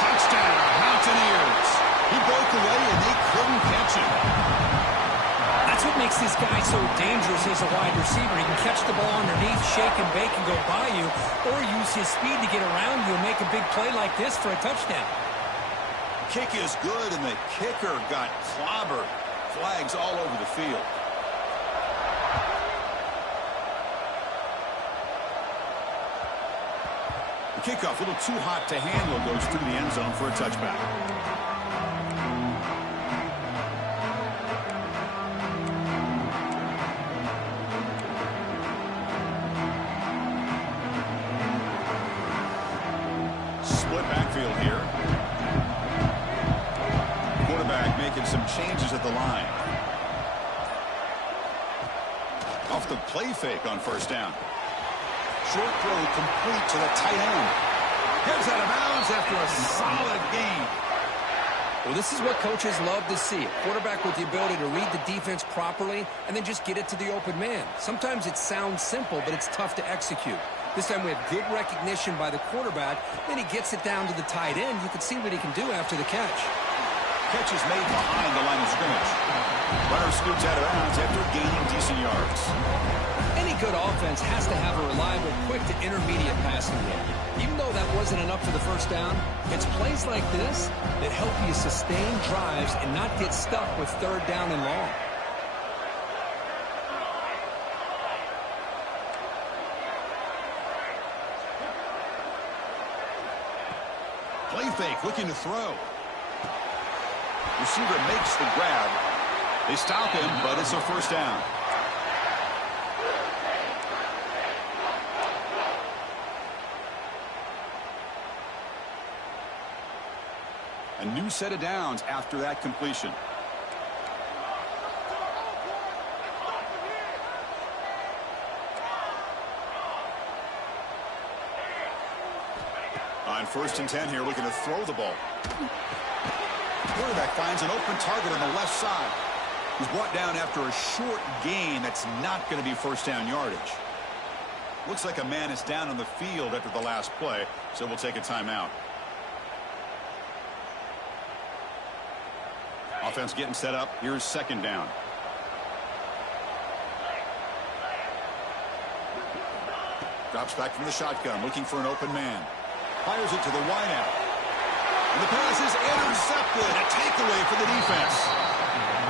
Touchdown, Mountaineers. He broke away and they couldn't catch him. That's what makes this guy so dangerous as a wide receiver. He can catch the ball underneath, shake and bake and go by you, or use his speed to get around you and make a big play like this for a touchdown. Kick is good, and the kicker got clobbered. Flags all over the field. The kickoff, a little too hot to handle, goes through the end zone for a touchback. Backfield here. Quarterback making some changes at the line. Off the play fake on 1st down. Short throw complete to the tight end. Heads out of bounds after a solid game. Well, this is what coaches love to see. A quarterback with the ability to read the defense properly and then just get it to the open man. Sometimes it sounds simple, but it's tough to execute. This time we have good recognition by the quarterback. Then he gets it down to the tight end. You can see what he can do after the catch. Catch is made behind the line of scrimmage. Runner scoots out of bounds after gaining decent yards. Any good offense has to have a reliable, quick to intermediate passing game. Even though that wasn't enough for the first down, it's plays like this that help you sustain drives and not get stuck with 3rd down and long. Play fake, looking to throw. Receiver makes the grab. They stop him, but it's a 1st down. A new set of downs after that completion. On 1st and 10 here, looking to throw the ball. Quarterback finds an open target on the left side. He's brought down after a short gain. That's not going to be first down yardage. Looks like a man is down on the field after the last play, so we'll take a timeout. Offense getting set up. Here's 2nd down. Drops back from the shotgun, looking for an open man. Fires it to the wideout. And the pass is intercepted. A takeaway for the defense.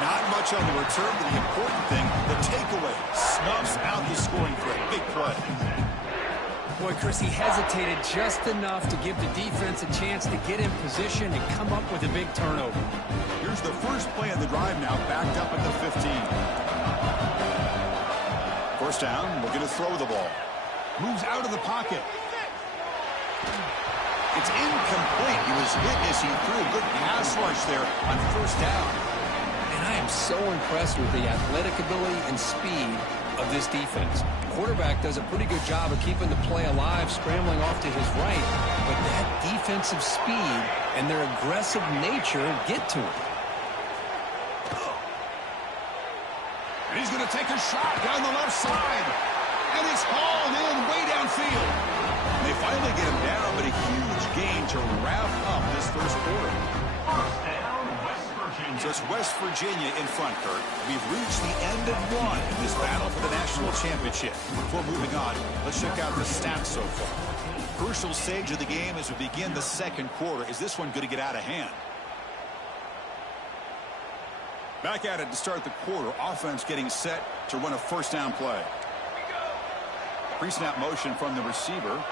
Not much on the return, but the important thing, the takeaway snuffs out the scoring threat. Big play. Boy, Chris, he hesitated just enough to give the defense a chance to get in position and come up with a big turnover. Here's the first play of the drive now, backed up at the 15. 1st down, looking to throw the ball. Moves out of the pocket. It's incomplete. He was hit as he threw a good pass rush there on 1st down. And I am so impressed with the athletic ability and speed of this defense. Quarterback does a pretty good job of keeping the play alive, scrambling off to his right, but that defensive speed and their aggressive nature get to him. And he's going to take a shot down the left side. And it's hauled in way downfield. They finally get him down, but a huge gain to wrap up this 1st quarter. So it's West Virginia in front, Kurt. We've reached the end of one in this battle for the national championship. Before moving on, let's check out the stats so far. Crucial stage of the game as we begin the 2nd quarter. Is this one going to get out of hand? Back at it to start the quarter. Offense getting set to run a 1st down play. Pre-snap motion from the receiver.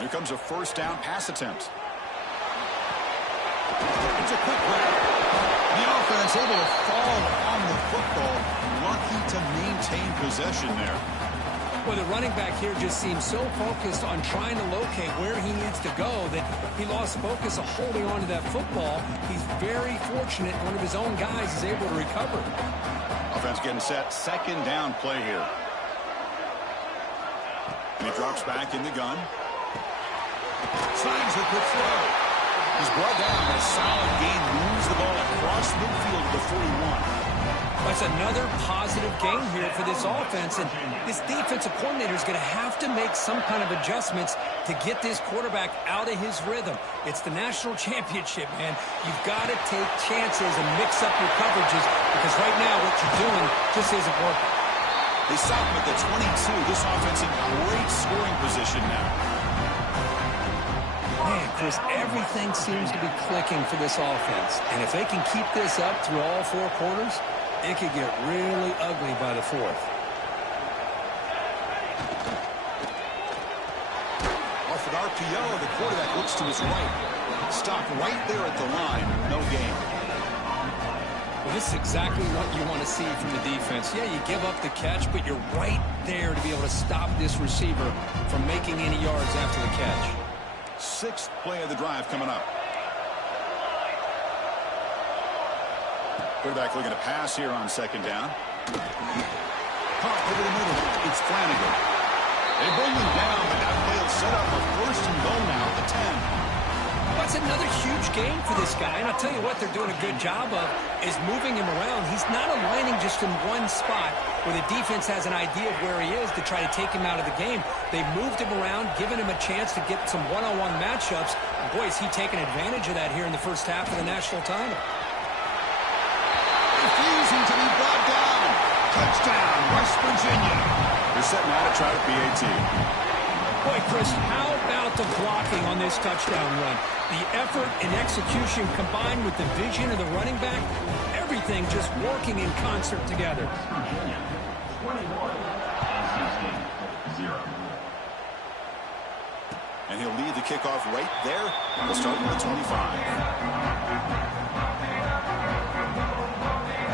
Here comes a 1st down pass attempt. It's a quick grab. The offense able to fall on the football. Lucky to maintain possession there. Well, the running back here just seems so focused on trying to locate where he needs to go that he lost focus of holding on to that football. He's very fortunate one of his own guys is able to recover. Offense getting set. 2nd down play here. And he drops back in the gun. Slides the quick throw. He's brought down, but a solid gain moves the ball across midfield to the 41. That's another positive gain here for this offense, and this defensive coordinator is going to have to make some kind of adjustments to get this quarterback out of his rhythm. It's the national championship, man. You've got to take chances and mix up your coverages because right now what you're doing just isn't working. They stop him at the 22. This offense in great scoring position now. Man, Chris, everything seems to be clicking for this offense. And if they can keep this up through all 4 quarters, it could get really ugly by the 4th. Off an RPO, the quarterback looks to his right. Stopped right there at the line. No gain. Well, this is exactly what you want to see from the defense. Yeah, you give up the catch, but you're right there to be able to stop this receiver from making any yards after the catch. 6th play of the drive coming up. Quarterback looking to pass here on 2nd down. Caught over the middle. It's Flanagan. They bring him down, but that play will set up a 1st and goal now at the 10. That's another huge game for this guy, and I'll tell you what they're doing a good job of is moving him around. He's not aligning just in one spot where the defense has an idea of where he is to try to take him out of the game. They've moved him around, given him a chance to get some one-on-one matchups. And boy, is he taking advantage of that here in the 1st half of the national title. Refusing to be brought down. Touchdown, West Virginia. They're setting out to try to PAT. Boy, Chris, how about the blocking on this touchdown run? The effort and execution combined with the vision of the running back, everything just working in concert together. Virginia, 21, NC State, 0. And he'll lead the kickoff right there. We'll start with the 25.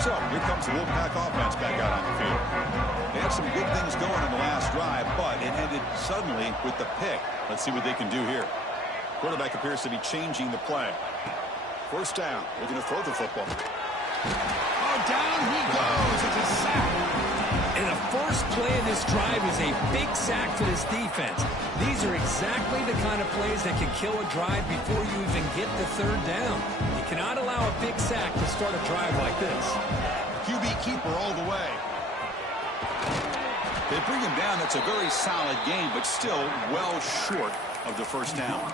So, here comes the Wolfpack offense back out on the field. They had some good things going in the last drive, but it ended suddenly with the pick. Let's see what they can do here. Quarterback appears to be changing the play. First down. Looking to throw the football. Oh, down he goes. It's a sack. And the first play of this drive is a big sack for this defense. These are exactly the kind of plays that can kill a drive before you even get the third down. You cannot allow a big sack to start a drive like this. QB keeper all the way. They bring him down. That's a very solid game, but still well short of the first down.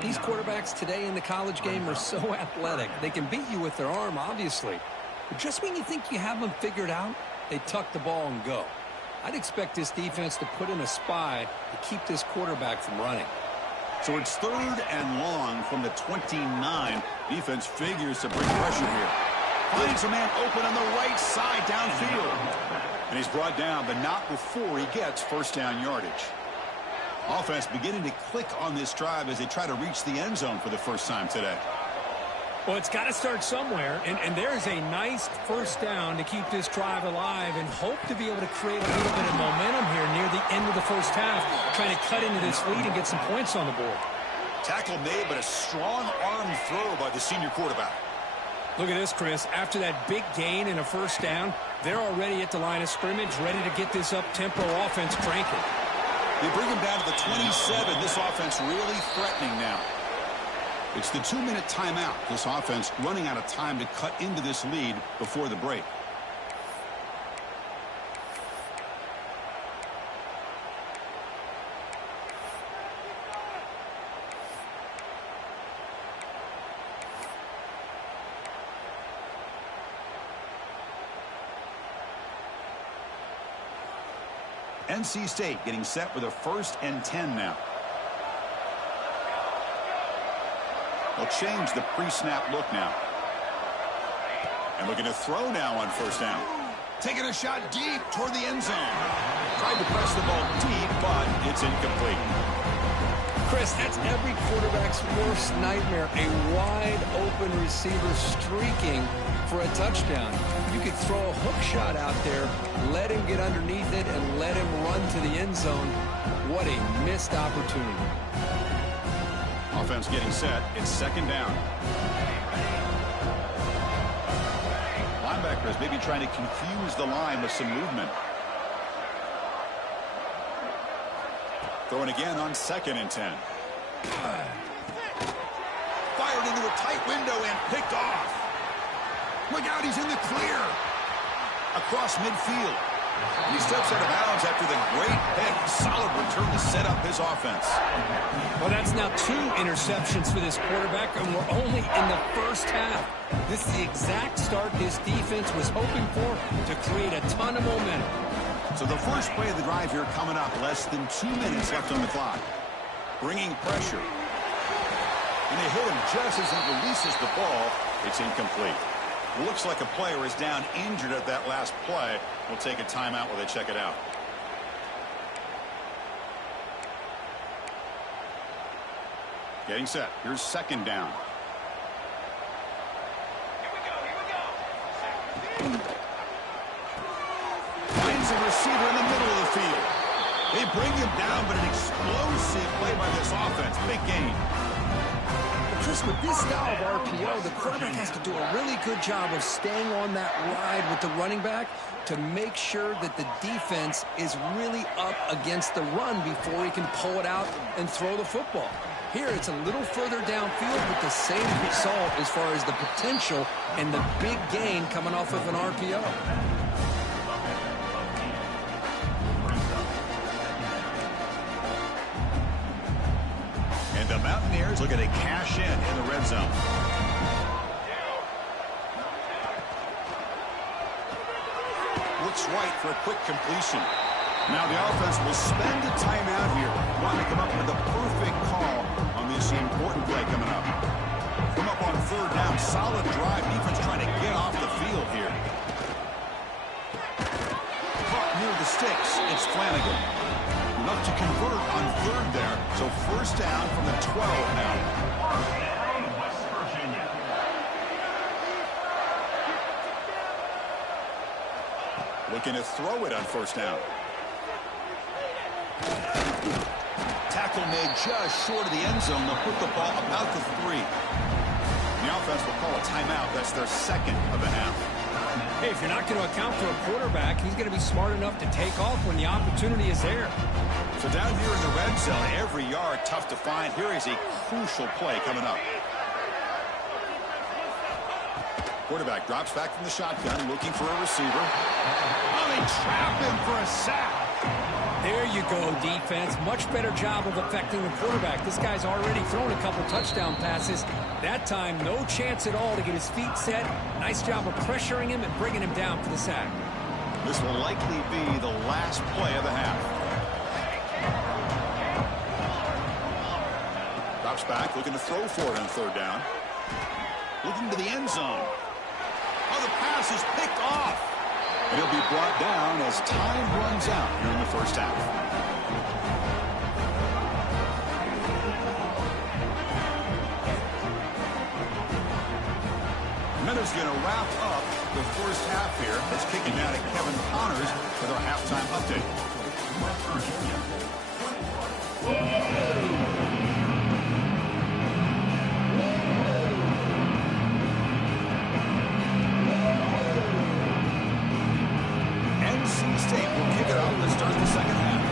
These quarterbacks today in the college game are so athletic. They can beat you with their arm, obviously. But just when you think you have them figured out, they tuck the ball and go. I'd expect this defense to put in a spy to keep this quarterback from running. So it's 3rd and long from the 29. Defense figures to bring pressure here. Finds a man open on the right side downfield. And he's brought down, but not before he gets first down yardage. Offense beginning to click on this drive as they try to reach the end zone for the first time today. Well, it's got to start somewhere, and there's a nice first down to keep this drive alive and hope to be able to create a little bit of momentum here near the end of the first half, trying to cut into this lead and get some points on the board. Tackle made, but a strong arm throw by the senior quarterback. Look at this, Chris. After that big gain and a first down, they're already at the line of scrimmage, ready to get this up-tempo offense cranking. They bring him down to the 27. This offense really threatening now. It's the 2-minute timeout. This offense running out of time to cut into this lead before the break. NC State getting set with a 1st and 10 now. They'll change the pre-snap look now. And looking to throw now on first down. Taking a shot deep toward the end zone. Tried to press the ball deep, but it's incomplete. Chris, that's every quarterback's worst nightmare. A wide-open receiver streaking for a touchdown. You could throw a hook shot out there, let him get underneath it, and let him run to the end zone. What a missed opportunity. Offense getting set. It's 2nd down. Linebackers maybe trying to confuse the line with some movement. Throwing again on 2nd and 10. Fired into a tight window and picked off. Look out, he's in the clear. Across midfield. And he steps out of bounds after the great pick. Solid return to set up his offense. Well, that's now 2 interceptions for this quarterback, and we're only in the first half. This is the exact start this defense was hoping for to create a ton of momentum. So the first play of the drive here coming up. Less than 2 minutes left on the clock. Bringing pressure. And they hit him just as he releases the ball. It's incomplete. Looks like a player is down injured at that last play. We'll take a timeout while they check it out. Getting set. Here's 2nd down. Finds a receiver in the middle of the field. They bring him down, but an explosive play by this offense. Big gain. Chris, with this style of RPO, the quarterback has to do a really good job of staying on that ride with the running back to make sure that the defense is really up against the run before he can pull it out and throw the football. Here, it's a little further downfield with the same result as far as the potential and the big gain coming off of an RPO. And the Mountaineers looking to cash in the red zone. Looks right for a quick completion. Now the offense will spend a timeout here. Want to come up with the perfect call on this important play coming up. Come up on 3rd down. Solid drive. Defense trying to get off the field here. Caught near the sticks. It's Flanagan. Enough to convert on 3rd there. So first down from the 12 now. West Virginia. Looking to throw it on first down. Tackle made just short of the end zone. They'll put the ball about the 3. The offense will call a timeout. That's their second of the half. Hey, if you're not going to account for a quarterback, he's going to be smart enough to take off when the opportunity is there. So down here in the red zone, every yard tough to find. Here is a crucial play coming up. Quarterback drops back from the shotgun, looking for a receiver. Oh, they trap him for a sack. There you go, defense. Much better job of affecting the quarterback. This guy's already thrown a couple touchdown passes. That time, no chance at all to get his feet set. Nice job of pressuring him and bringing him down for the sack. This will likely be the last play of the half. Drops back, looking to throw for it on third down. Looking to the end zone. Oh, the pass is picked off. And he'll be brought down as time runs out here in the first half. Minutes going to wrap up the first half here. It's kicking out at Kevin Connors with our halftime update. State will kick it off. Let's start the second half.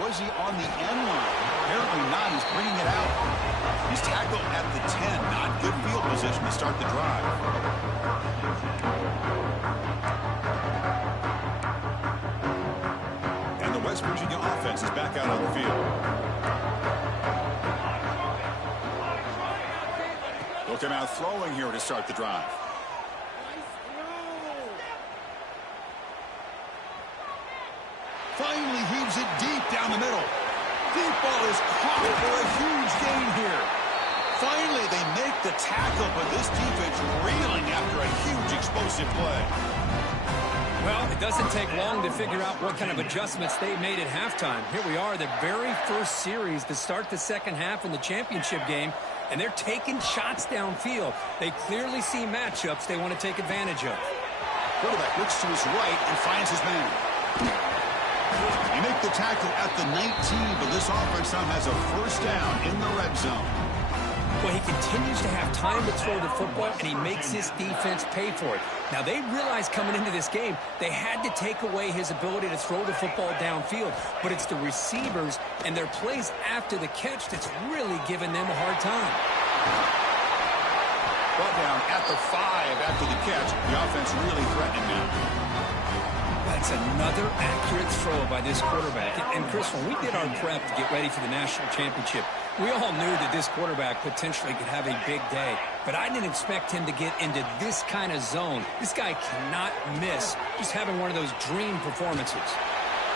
Was he on the end line? Apparently not. He's bringing it out. He's tackled at the 10. Not good field position to start the drive. And the West Virginia offense is back out on the field. Look him out throwing here to start the drive. Finally heaves it deep down the middle. Deep ball is caught for a huge gain here. Finally they make the tackle, but this defense reeling after a huge explosive play. Well, it doesn't take long to figure out what kind of adjustments they made at halftime. Here we are, the very first series to start the second half in the championship game, and they're taking shots downfield. They clearly see matchups they want to take advantage of. Quarterback looks to his right and finds his man. They make the tackle at the 19, but this offense now has a first down in the red zone. Well, he continues to have time to throw the football, and he makes his defense pay for it. Now, they realized coming into this game, they had to take away his ability to throw the football downfield, but it's the receivers and their plays after the catch that's really giving them a hard time. Brought down at the 5 after the catch. The offense really threatening now. That's another accurate throw by this quarterback. And Chris, when we did our prep to get ready for the national championship, we all knew that this quarterback potentially could have a big day. But I didn't expect him to get into this kind of zone. This guy cannot miss. Just having one of those dream performances.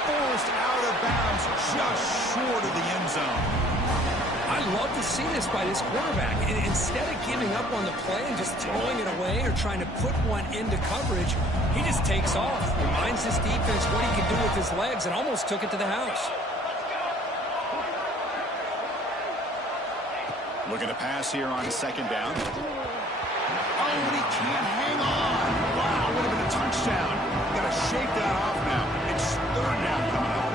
Forced out of bounds, just short of the end zone. I love to see this by this quarterback. And instead of giving up on the play and just throwing it away or trying to put one into coverage, he just takes off, reminds his defense what he can do with his legs, and almost took it to the house. Looking to pass here on second down. Oh, and he can't hang on. Wow, would have been a touchdown. Got to shake that off now. It's third down coming up.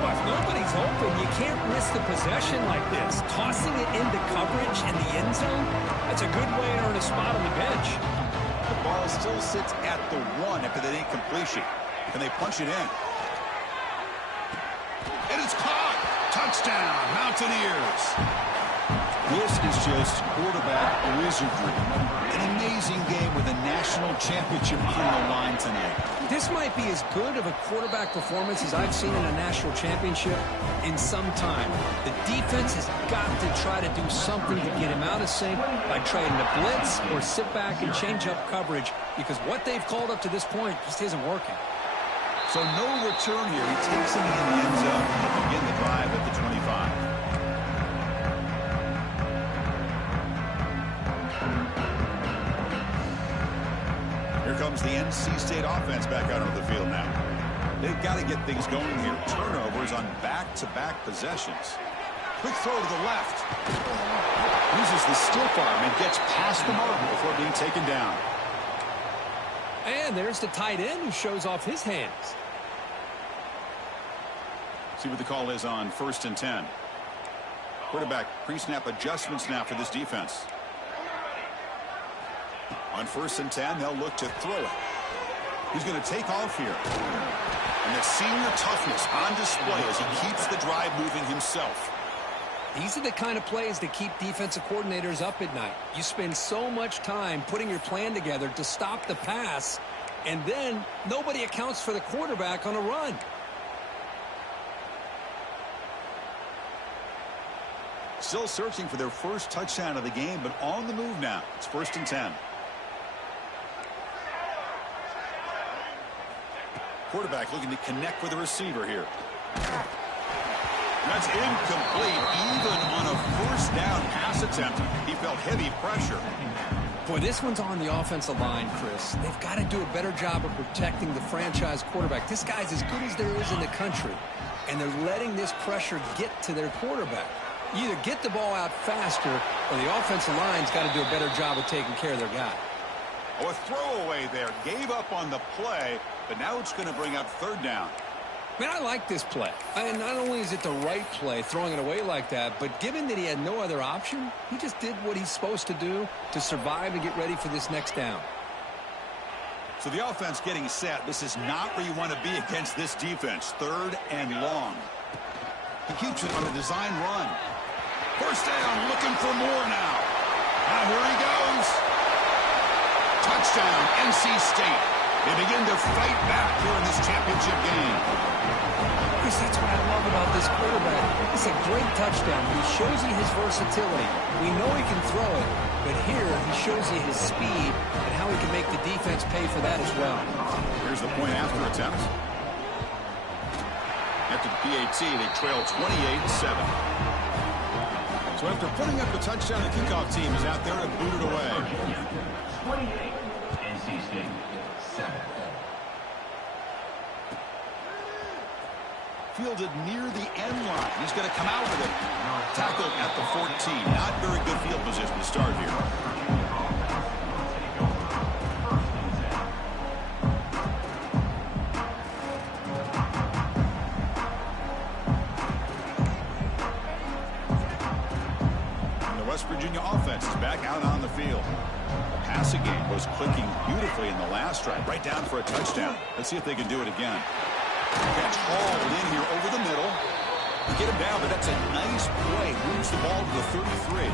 Well, if nobody's open, you can't miss the possession like this. Tossing it into coverage in the end zone, that's a good way to earn a spot on the bench. The ball still sits at the 1 after that incompletion. Can they punch it in? And it's caught. Touchdown, Mountaineers. This is just quarterback wizardry. An amazing game with a national championship on the line tonight. This might be as good of a quarterback performance as I've seen in a national championship in some time. The defense has got to try to do something to get him out of sync by trying to blitz or sit back and change up coverage, because what they've called up to this point just isn't working. So no return here. He takes him in the end zone to begin the drive at the 25. Here comes the NC State offense back out onto the field now. They've got to get things going here. Turnovers on back-to-back possessions. Quick throw to the left. Uses the stiff arm and gets past the mark before being taken down. And there's the tight end who shows off his hands. See what the call is on 1st and 10. Quarterback pre-snap adjustments now for this defense. On 1st and 10, they'll look to throw it. He's going to take off here. And the senior toughness on display as he keeps the drive moving himself. These are the kind of plays that keep defensive coordinators up at night. You spend so much time putting your plan together to stop the pass, and then nobody accounts for the quarterback on a run. Still searching for their first touchdown of the game, but on the move now. It's 1st and 10. Quarterback looking to connect with the receiver here. That's incomplete. Even on a 1st down pass attempt, he felt heavy pressure. Boy, this one's on the offensive line, Chris. They've got to do a better job of protecting the franchise quarterback. This guy's as good as there is in the country, and they're letting this pressure get to their quarterback. You either get the ball out faster, or the offensive line's got to do a better job of taking care of their guy. Oh, a throwaway there. Gave up on the play, but now it's going to bring up 3rd down. Man, I like this play. And not only is it the right play, throwing it away like that, but given that he had no other option, he just did what he's supposed to do to survive and get ready for this next down. So the offense getting set. This is not where you want to be against this defense. 3rd and long. He keeps it on a design run. 1st down, looking for more now. Now here he goes. Touchdown, NC State. They begin to fight back here in this championship game. Chris, that's what I love about this quarterback. It's a great touchdown. He shows you his versatility. We know he can throw it, but here he shows you his speed and how he can make the defense pay for that as well. Here's the point after attempt. After the PAT, they trail 28-7. So after putting up the touchdown, the kickoff team is out there to boot it away. 28, NC State, 7. Fielded near the end line. He's going to come out with it. Tackled at the 14. Not very good field position to start here. West Virginia offense is back out on the field. The passing game was clicking beautifully in the last drive, right down for a touchdown. Let's see if they can do it again. Catch hauled in here over the middle. Get him down, but that's a nice play. Moves the ball to the 33.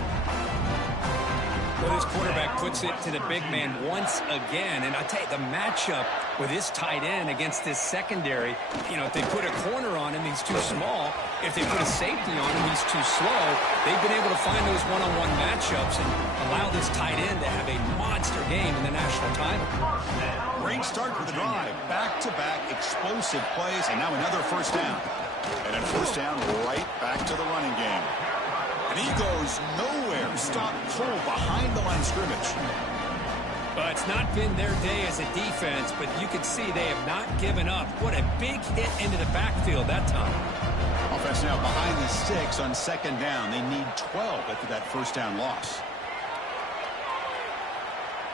Well, this quarterback puts it to the big man once again. And I tell you, the matchup with this tight end against this secondary, you know, if they put a corner on him, he's too small. If they put a safety on him, he's too slow. They've been able to find those one-on-one matchups and allow this tight end to have a monster game in the national title. Great start for the drive. Back-to-back explosive plays, and now another 1st down. And then 1st down right back to the running game. And he goes nowhere. Stop cold behind the line of scrimmage. But it's not been their day as a defense, but you can see they have not given up. What a big hit into the backfield that time. Offense now behind the 6 on 2nd down. They need 12 after that 1st down loss.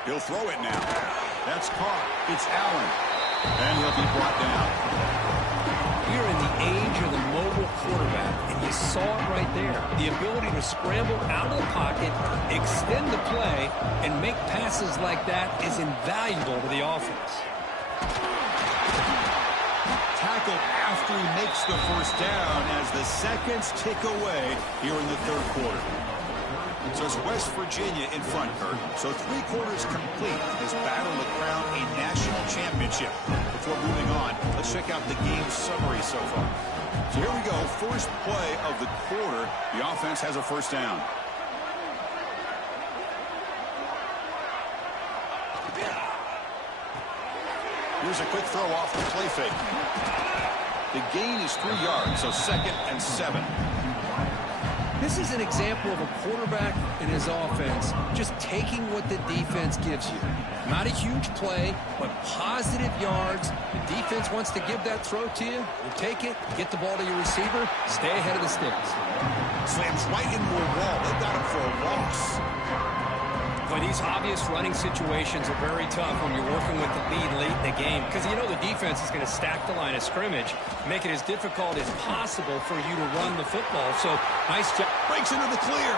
He'll throw it now. That's caught. It's Allen. And he'll be brought down. We're in the age of the mobile quarterback, and you saw it right there. The ability to scramble out of the pocket, extend the play, and make passes like that is invaluable to the offense. Tackled after he makes the 1st down as the seconds tick away here in the 3rd quarter. So it's West Virginia in front, Kurt. So 3 quarters complete in this battle to crown a national championship. Before moving on, let's check out the game summary so far. So here we go. First play of the quarter. The offense has a 1st down. Here's a quick throw off the play fake. The gain is 3 yards, so 2nd and 7. This is an example of a quarterback and his offense just taking what the defense gives you. Not a huge play, but positive yards. The defense wants to give that throw to you. You take it, get the ball to your receiver, stay ahead of the sticks. Slams right into a wall. They've got him for a loss. Well, these obvious running situations are very tough when you're working with the lead late in the game because you know the defense is going to stack the line of scrimmage, make it as difficult as possible for you to run the football. So, nice job. Breaks into the clear.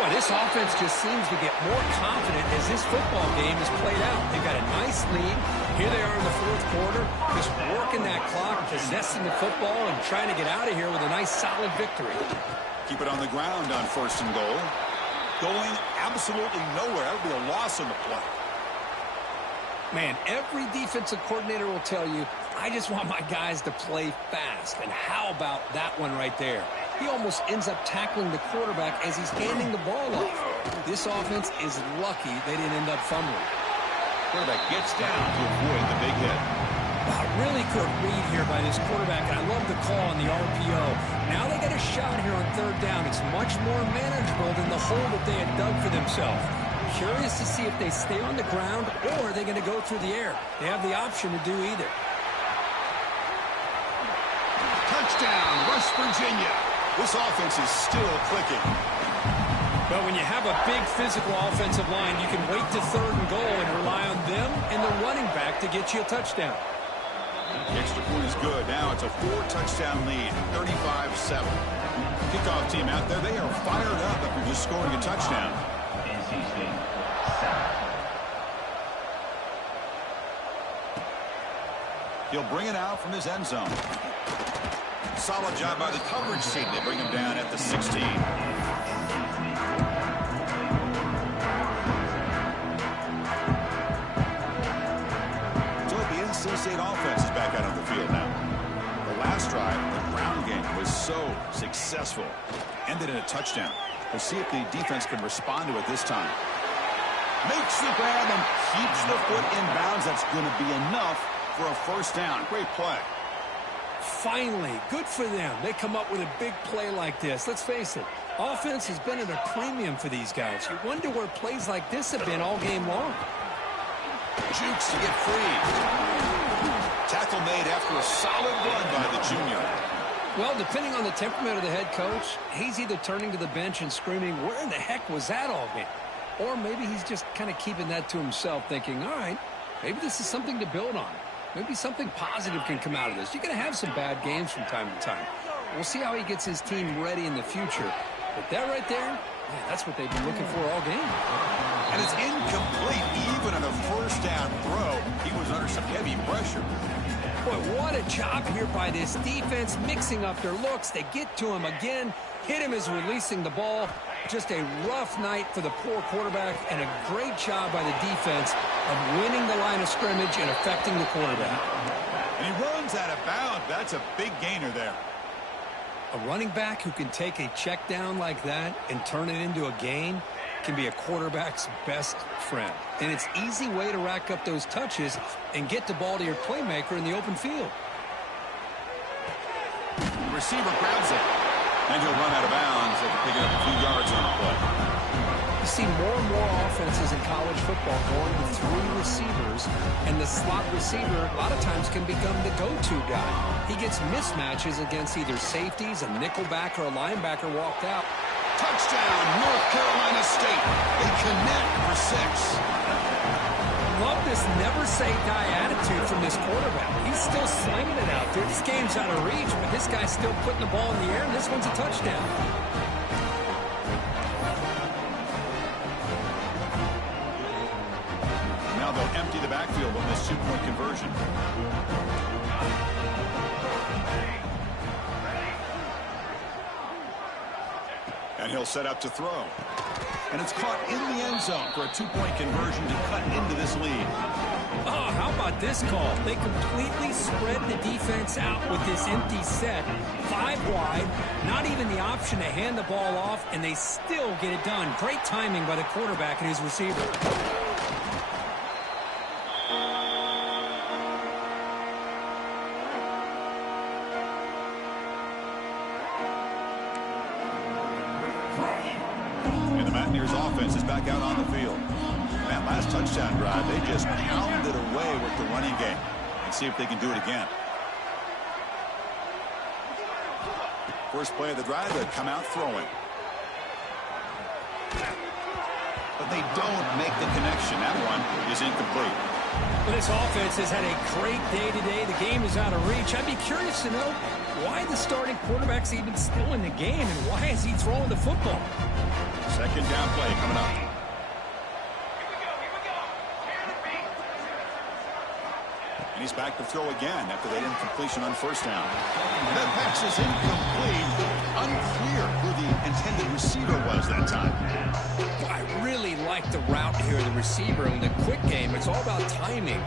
Well, this offense just seems to get more confident as this football game is played out. They've got a nice lead. Here they are in the fourth quarter, just working that clock, possessing the football, and trying to get out of here with a nice, solid victory. Keep it on the ground on 1st and goal. Going absolutely nowhere. That would be a loss on the play. Man, every defensive coordinator will tell you, I just want my guys to play fast. And how about that one right there? He almost ends up tackling the quarterback as he's handing the ball off. This offense is lucky they didn't end up fumbling. Quarterback gets down to avoid the big hit. Wow, really good read here by this quarterback, and I love the call on the RPO. Now they got a shot here on 3rd down. It's much more manageable than the hole that they had dug for themselves. Curious to see if they stay on the ground or they're going to go through the air. They have the option to do either. Touchdown, West Virginia. This offense is still clicking. But when you have a big physical offensive line, you can wait to 3rd and goal and rely on them and the running back to get you a touchdown. The extra point is good. Now it's a 4-touchdown lead, 35-7. Kickoff team out there, they are fired up after just scoring a touchdown. NC State 7. He'll bring it out from his end zone. Solid job by the coverage team. They bring him down at the 16. NC State offense is back out on the field now. The last drive, the ground game, was so successful. Ended in a touchdown. We'll see if the defense can respond to it this time. Makes the grab and keeps the foot in bounds. That's going to be enough for a 1st down. Great play. Finally, good for them. They come up with a big play like this. Let's face it, offense has been at a premium for these guys. You wonder where plays like this have been all game long. Jukes to get free. Tackle made after a solid run by the junior. Well, depending on the temperament of the head coach, he's either turning to the bench and screaming, where in the heck was that all game? Or maybe he's just kind of keeping that to himself, thinking, all right, maybe this is something to build on. Maybe something positive can come out of this. You're going to have some bad games from time to time. We'll see how he gets his team ready in the future. But that right there, man, that's what they've been looking for all game. And it's incomplete. Even on a 1st down throw, he was under some heavy pressure. Boy, what a job here by this defense, mixing up their looks. They get to him again, hit him as releasing the ball. Just a rough night for the poor quarterback, and a great job by the defense of winning the line of scrimmage and affecting the quarterback. And he runs out of bounds. That's a big gainer there. A running back who can take a check down like that and turn it into a gain can be a quarterback's best friend. And it's an easy way to rack up those touches and get the ball to your playmaker in the open field. The receiver grabs it, and he'll run out of bounds after picking up a few yards on the play. You see more and more offenses in college football going with 3 receivers, and the slot receiver a lot of times can become the go-to guy. He gets mismatches against either safeties, a nickelback, or a linebacker walked out. Touchdown, North Carolina State. They connect for 6. Love this never-say-die attitude from this quarterback. He's still slinging it out there. This game's out of reach, but this guy's still putting the ball in the air, and this one's a touchdown. Now they'll empty the backfield on this 2-point conversion. And he'll set up to throw. And it's caught in the end zone for a 2-point conversion to cut into this lead. Oh, how about this call? They completely spread the defense out with this empty set. 5 wide, not even the option to hand the ball off, and they still get it done. Great timing by the quarterback and his receiver. Offense is back out on the field. That last touchdown drive, they just pounded away with the running game. And see if they can do it again. First play of the drive, they come out throwing. but they don't make the connection. That one is incomplete. Well, this offense has had a great day today. The game is out of reach. I'd be curious to know why the starting quarterback's even still in the game, and why is he throwing the football? Second down play coming up. And he's back to throw again after that incompletion on first down. And that pass is incomplete. Unclear who the intended receiver was that time. I really like the route here, the receiver. In the quick game, it's all about timing.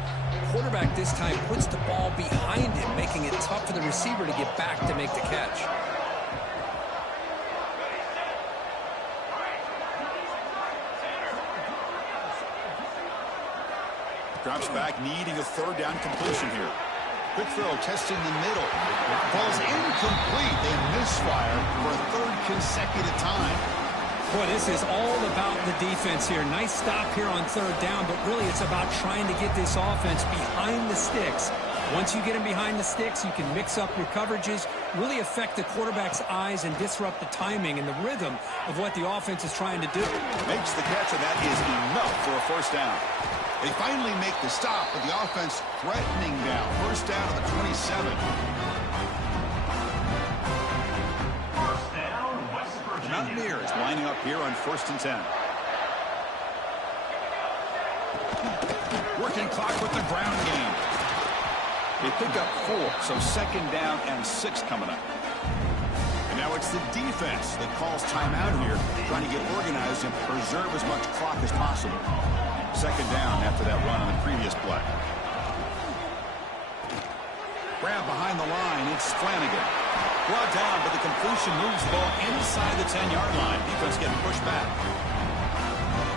Quarterback this time puts the ball behind him, making it tough for the receiver to get back to make the catch. Drops back, needing a third down completion here. Quick throw, testing the middle. Ball's incomplete. They misfire for a third consecutive time. Boy, this is all about the defense here. Nice stop here on third down, but really it's about trying to get this offense behind the sticks. Once you get them behind the sticks, you can mix up your coverages, really affect the quarterback's eyes and disrupt the timing and the rhythm of what the offense is trying to do. Makes the catch, and that is enough for a first down. They finally make the stop, but the offense threatening down. First down to the 27. First down, West Virginia. The Mountaineers lining up here on 1st and 10. Working clock with the ground game. They pick up 4, so second down and 6 coming up. And now it's the defense that calls timeout here, trying to get organized and preserve as much clock as possible. Second down after that run on the previous play. Grab behind the line. It's Flanagan. Brought down, but the completion moves the ball inside the 10-yard line. Defense getting pushed back.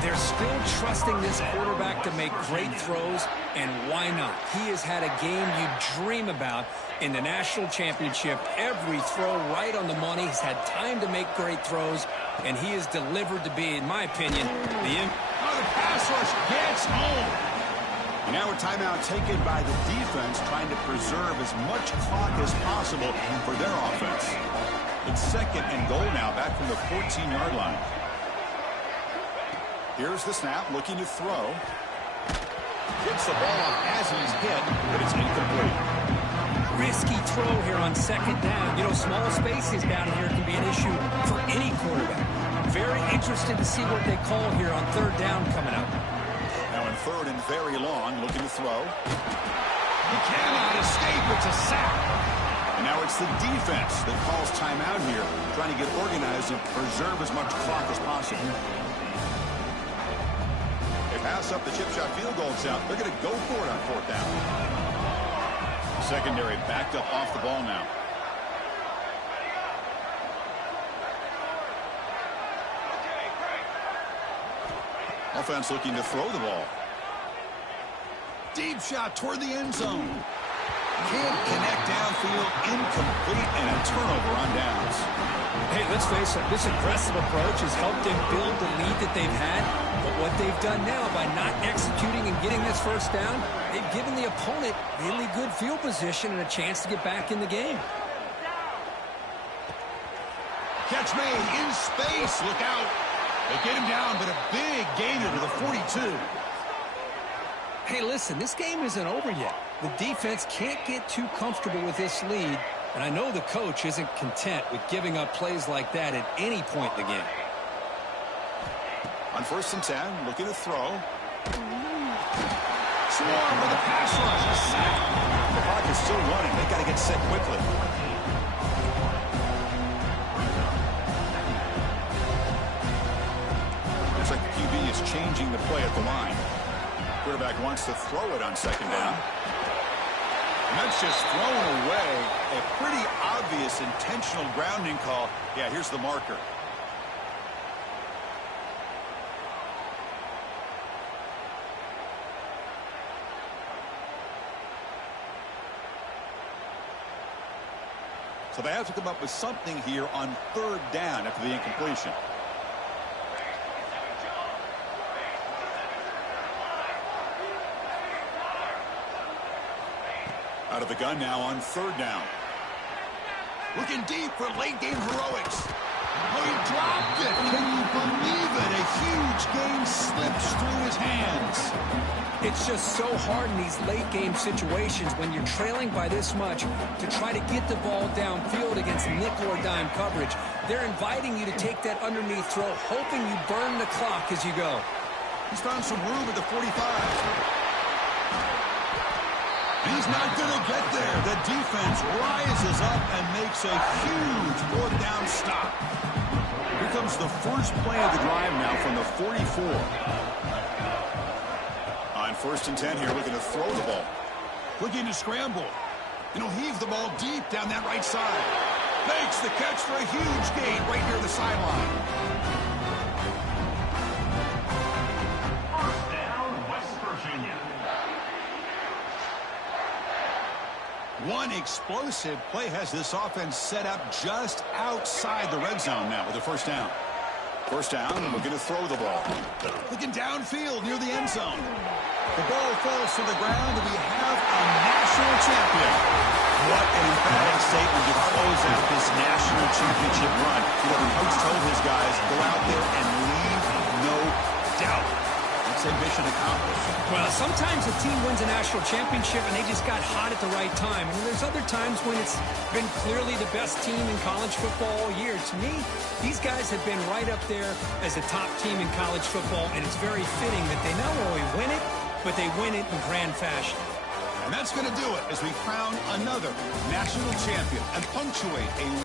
They're still trusting this quarterback to make great throws, and why not? He has had a game you dream about in the national championship. Every throw right on the money. He's had time to make great throws, and he is delivered to be, in my opinion, the pass rush gets home. And now a timeout taken by the defense, trying to preserve as much clock as possible for their offense. It's second and goal now, back from the 14-yard line. Here's the snap, looking to throw. Gets the ball off as he's hit, but it's incomplete. Risky throw here on second down. You know, small spaces down here can be an issue for any quarterback. Very interested to see what they call here on third down coming up. Now in third and very long, looking to throw. He cannot escape. It's a sack. And now it's the defense that calls timeout here, trying to get organized and preserve as much clock as possible. They pass up the chip shot field goal attempt. They're going to go for it on fourth down. Secondary backed up off the ball now. Offense looking to throw the ball. Deep shot toward the end zone. Can't connect downfield. Incomplete, and a turnover on downs. Hey, let's face it, this aggressive approach has helped them build the lead that they've had. But what they've done now by not executing and getting this first down, they've given the opponent really good field position and a chance to get back in the game. Catch made in space. Look out. They get him down, but a big gainer to the 42. Hey, listen, this game isn't over yet. The defense can't get too comfortable with this lead, and I know the coach isn't content with giving up plays like that at any point in the game. On 1st and 10, looking to throw. Swarm with a pass rush. A sack. The clock is still running. They've got to get set quickly. Looks like the QB is changing the play at the line. Quarterback wants to throw it on second down. And that's just thrown away. A pretty obvious intentional grounding call. Yeah, here's the marker. So they have to come up with something here on third down after the incompletion. Out of the gun now on third down. Looking deep for late game heroics. Oh, he dropped it. Can you believe it? A huge game It's just so hard in these late-game situations when you're trailing by this much to try to get the ball downfield against nickel or dime coverage. They're inviting you to take that underneath throw, hoping you burn the clock as you go. He's found some room at the 45. He's not going to get there. The defense rises up and makes a huge fourth down stop. Here comes the first play of the drive now from the 44. On 1st and 10 here, looking to throw the ball. Looking to scramble. And he'll heave the ball deep down that right side. Makes the catch for a huge gain right near the sideline. First down, West Virginia. One explosive play has this offense set up just outside the red zone now with a first down. First down, looking to throw the ball. Looking downfield near the end zone. The ball falls to the ground, and we have a national champion. What an emphatic statement to close out this national championship run. The coach told his guys, go out there and leave no doubt. That's a mission accomplished. Well, sometimes a team wins a national championship and they just got hot at the right time. And there's other times when it's been clearly the best team in college football all year. To me, these guys have been right up there as a top team in college football, and it's very fitting that they not only win it, but they win it in grand fashion. And that's going to do it as we crown another national champion and punctuate a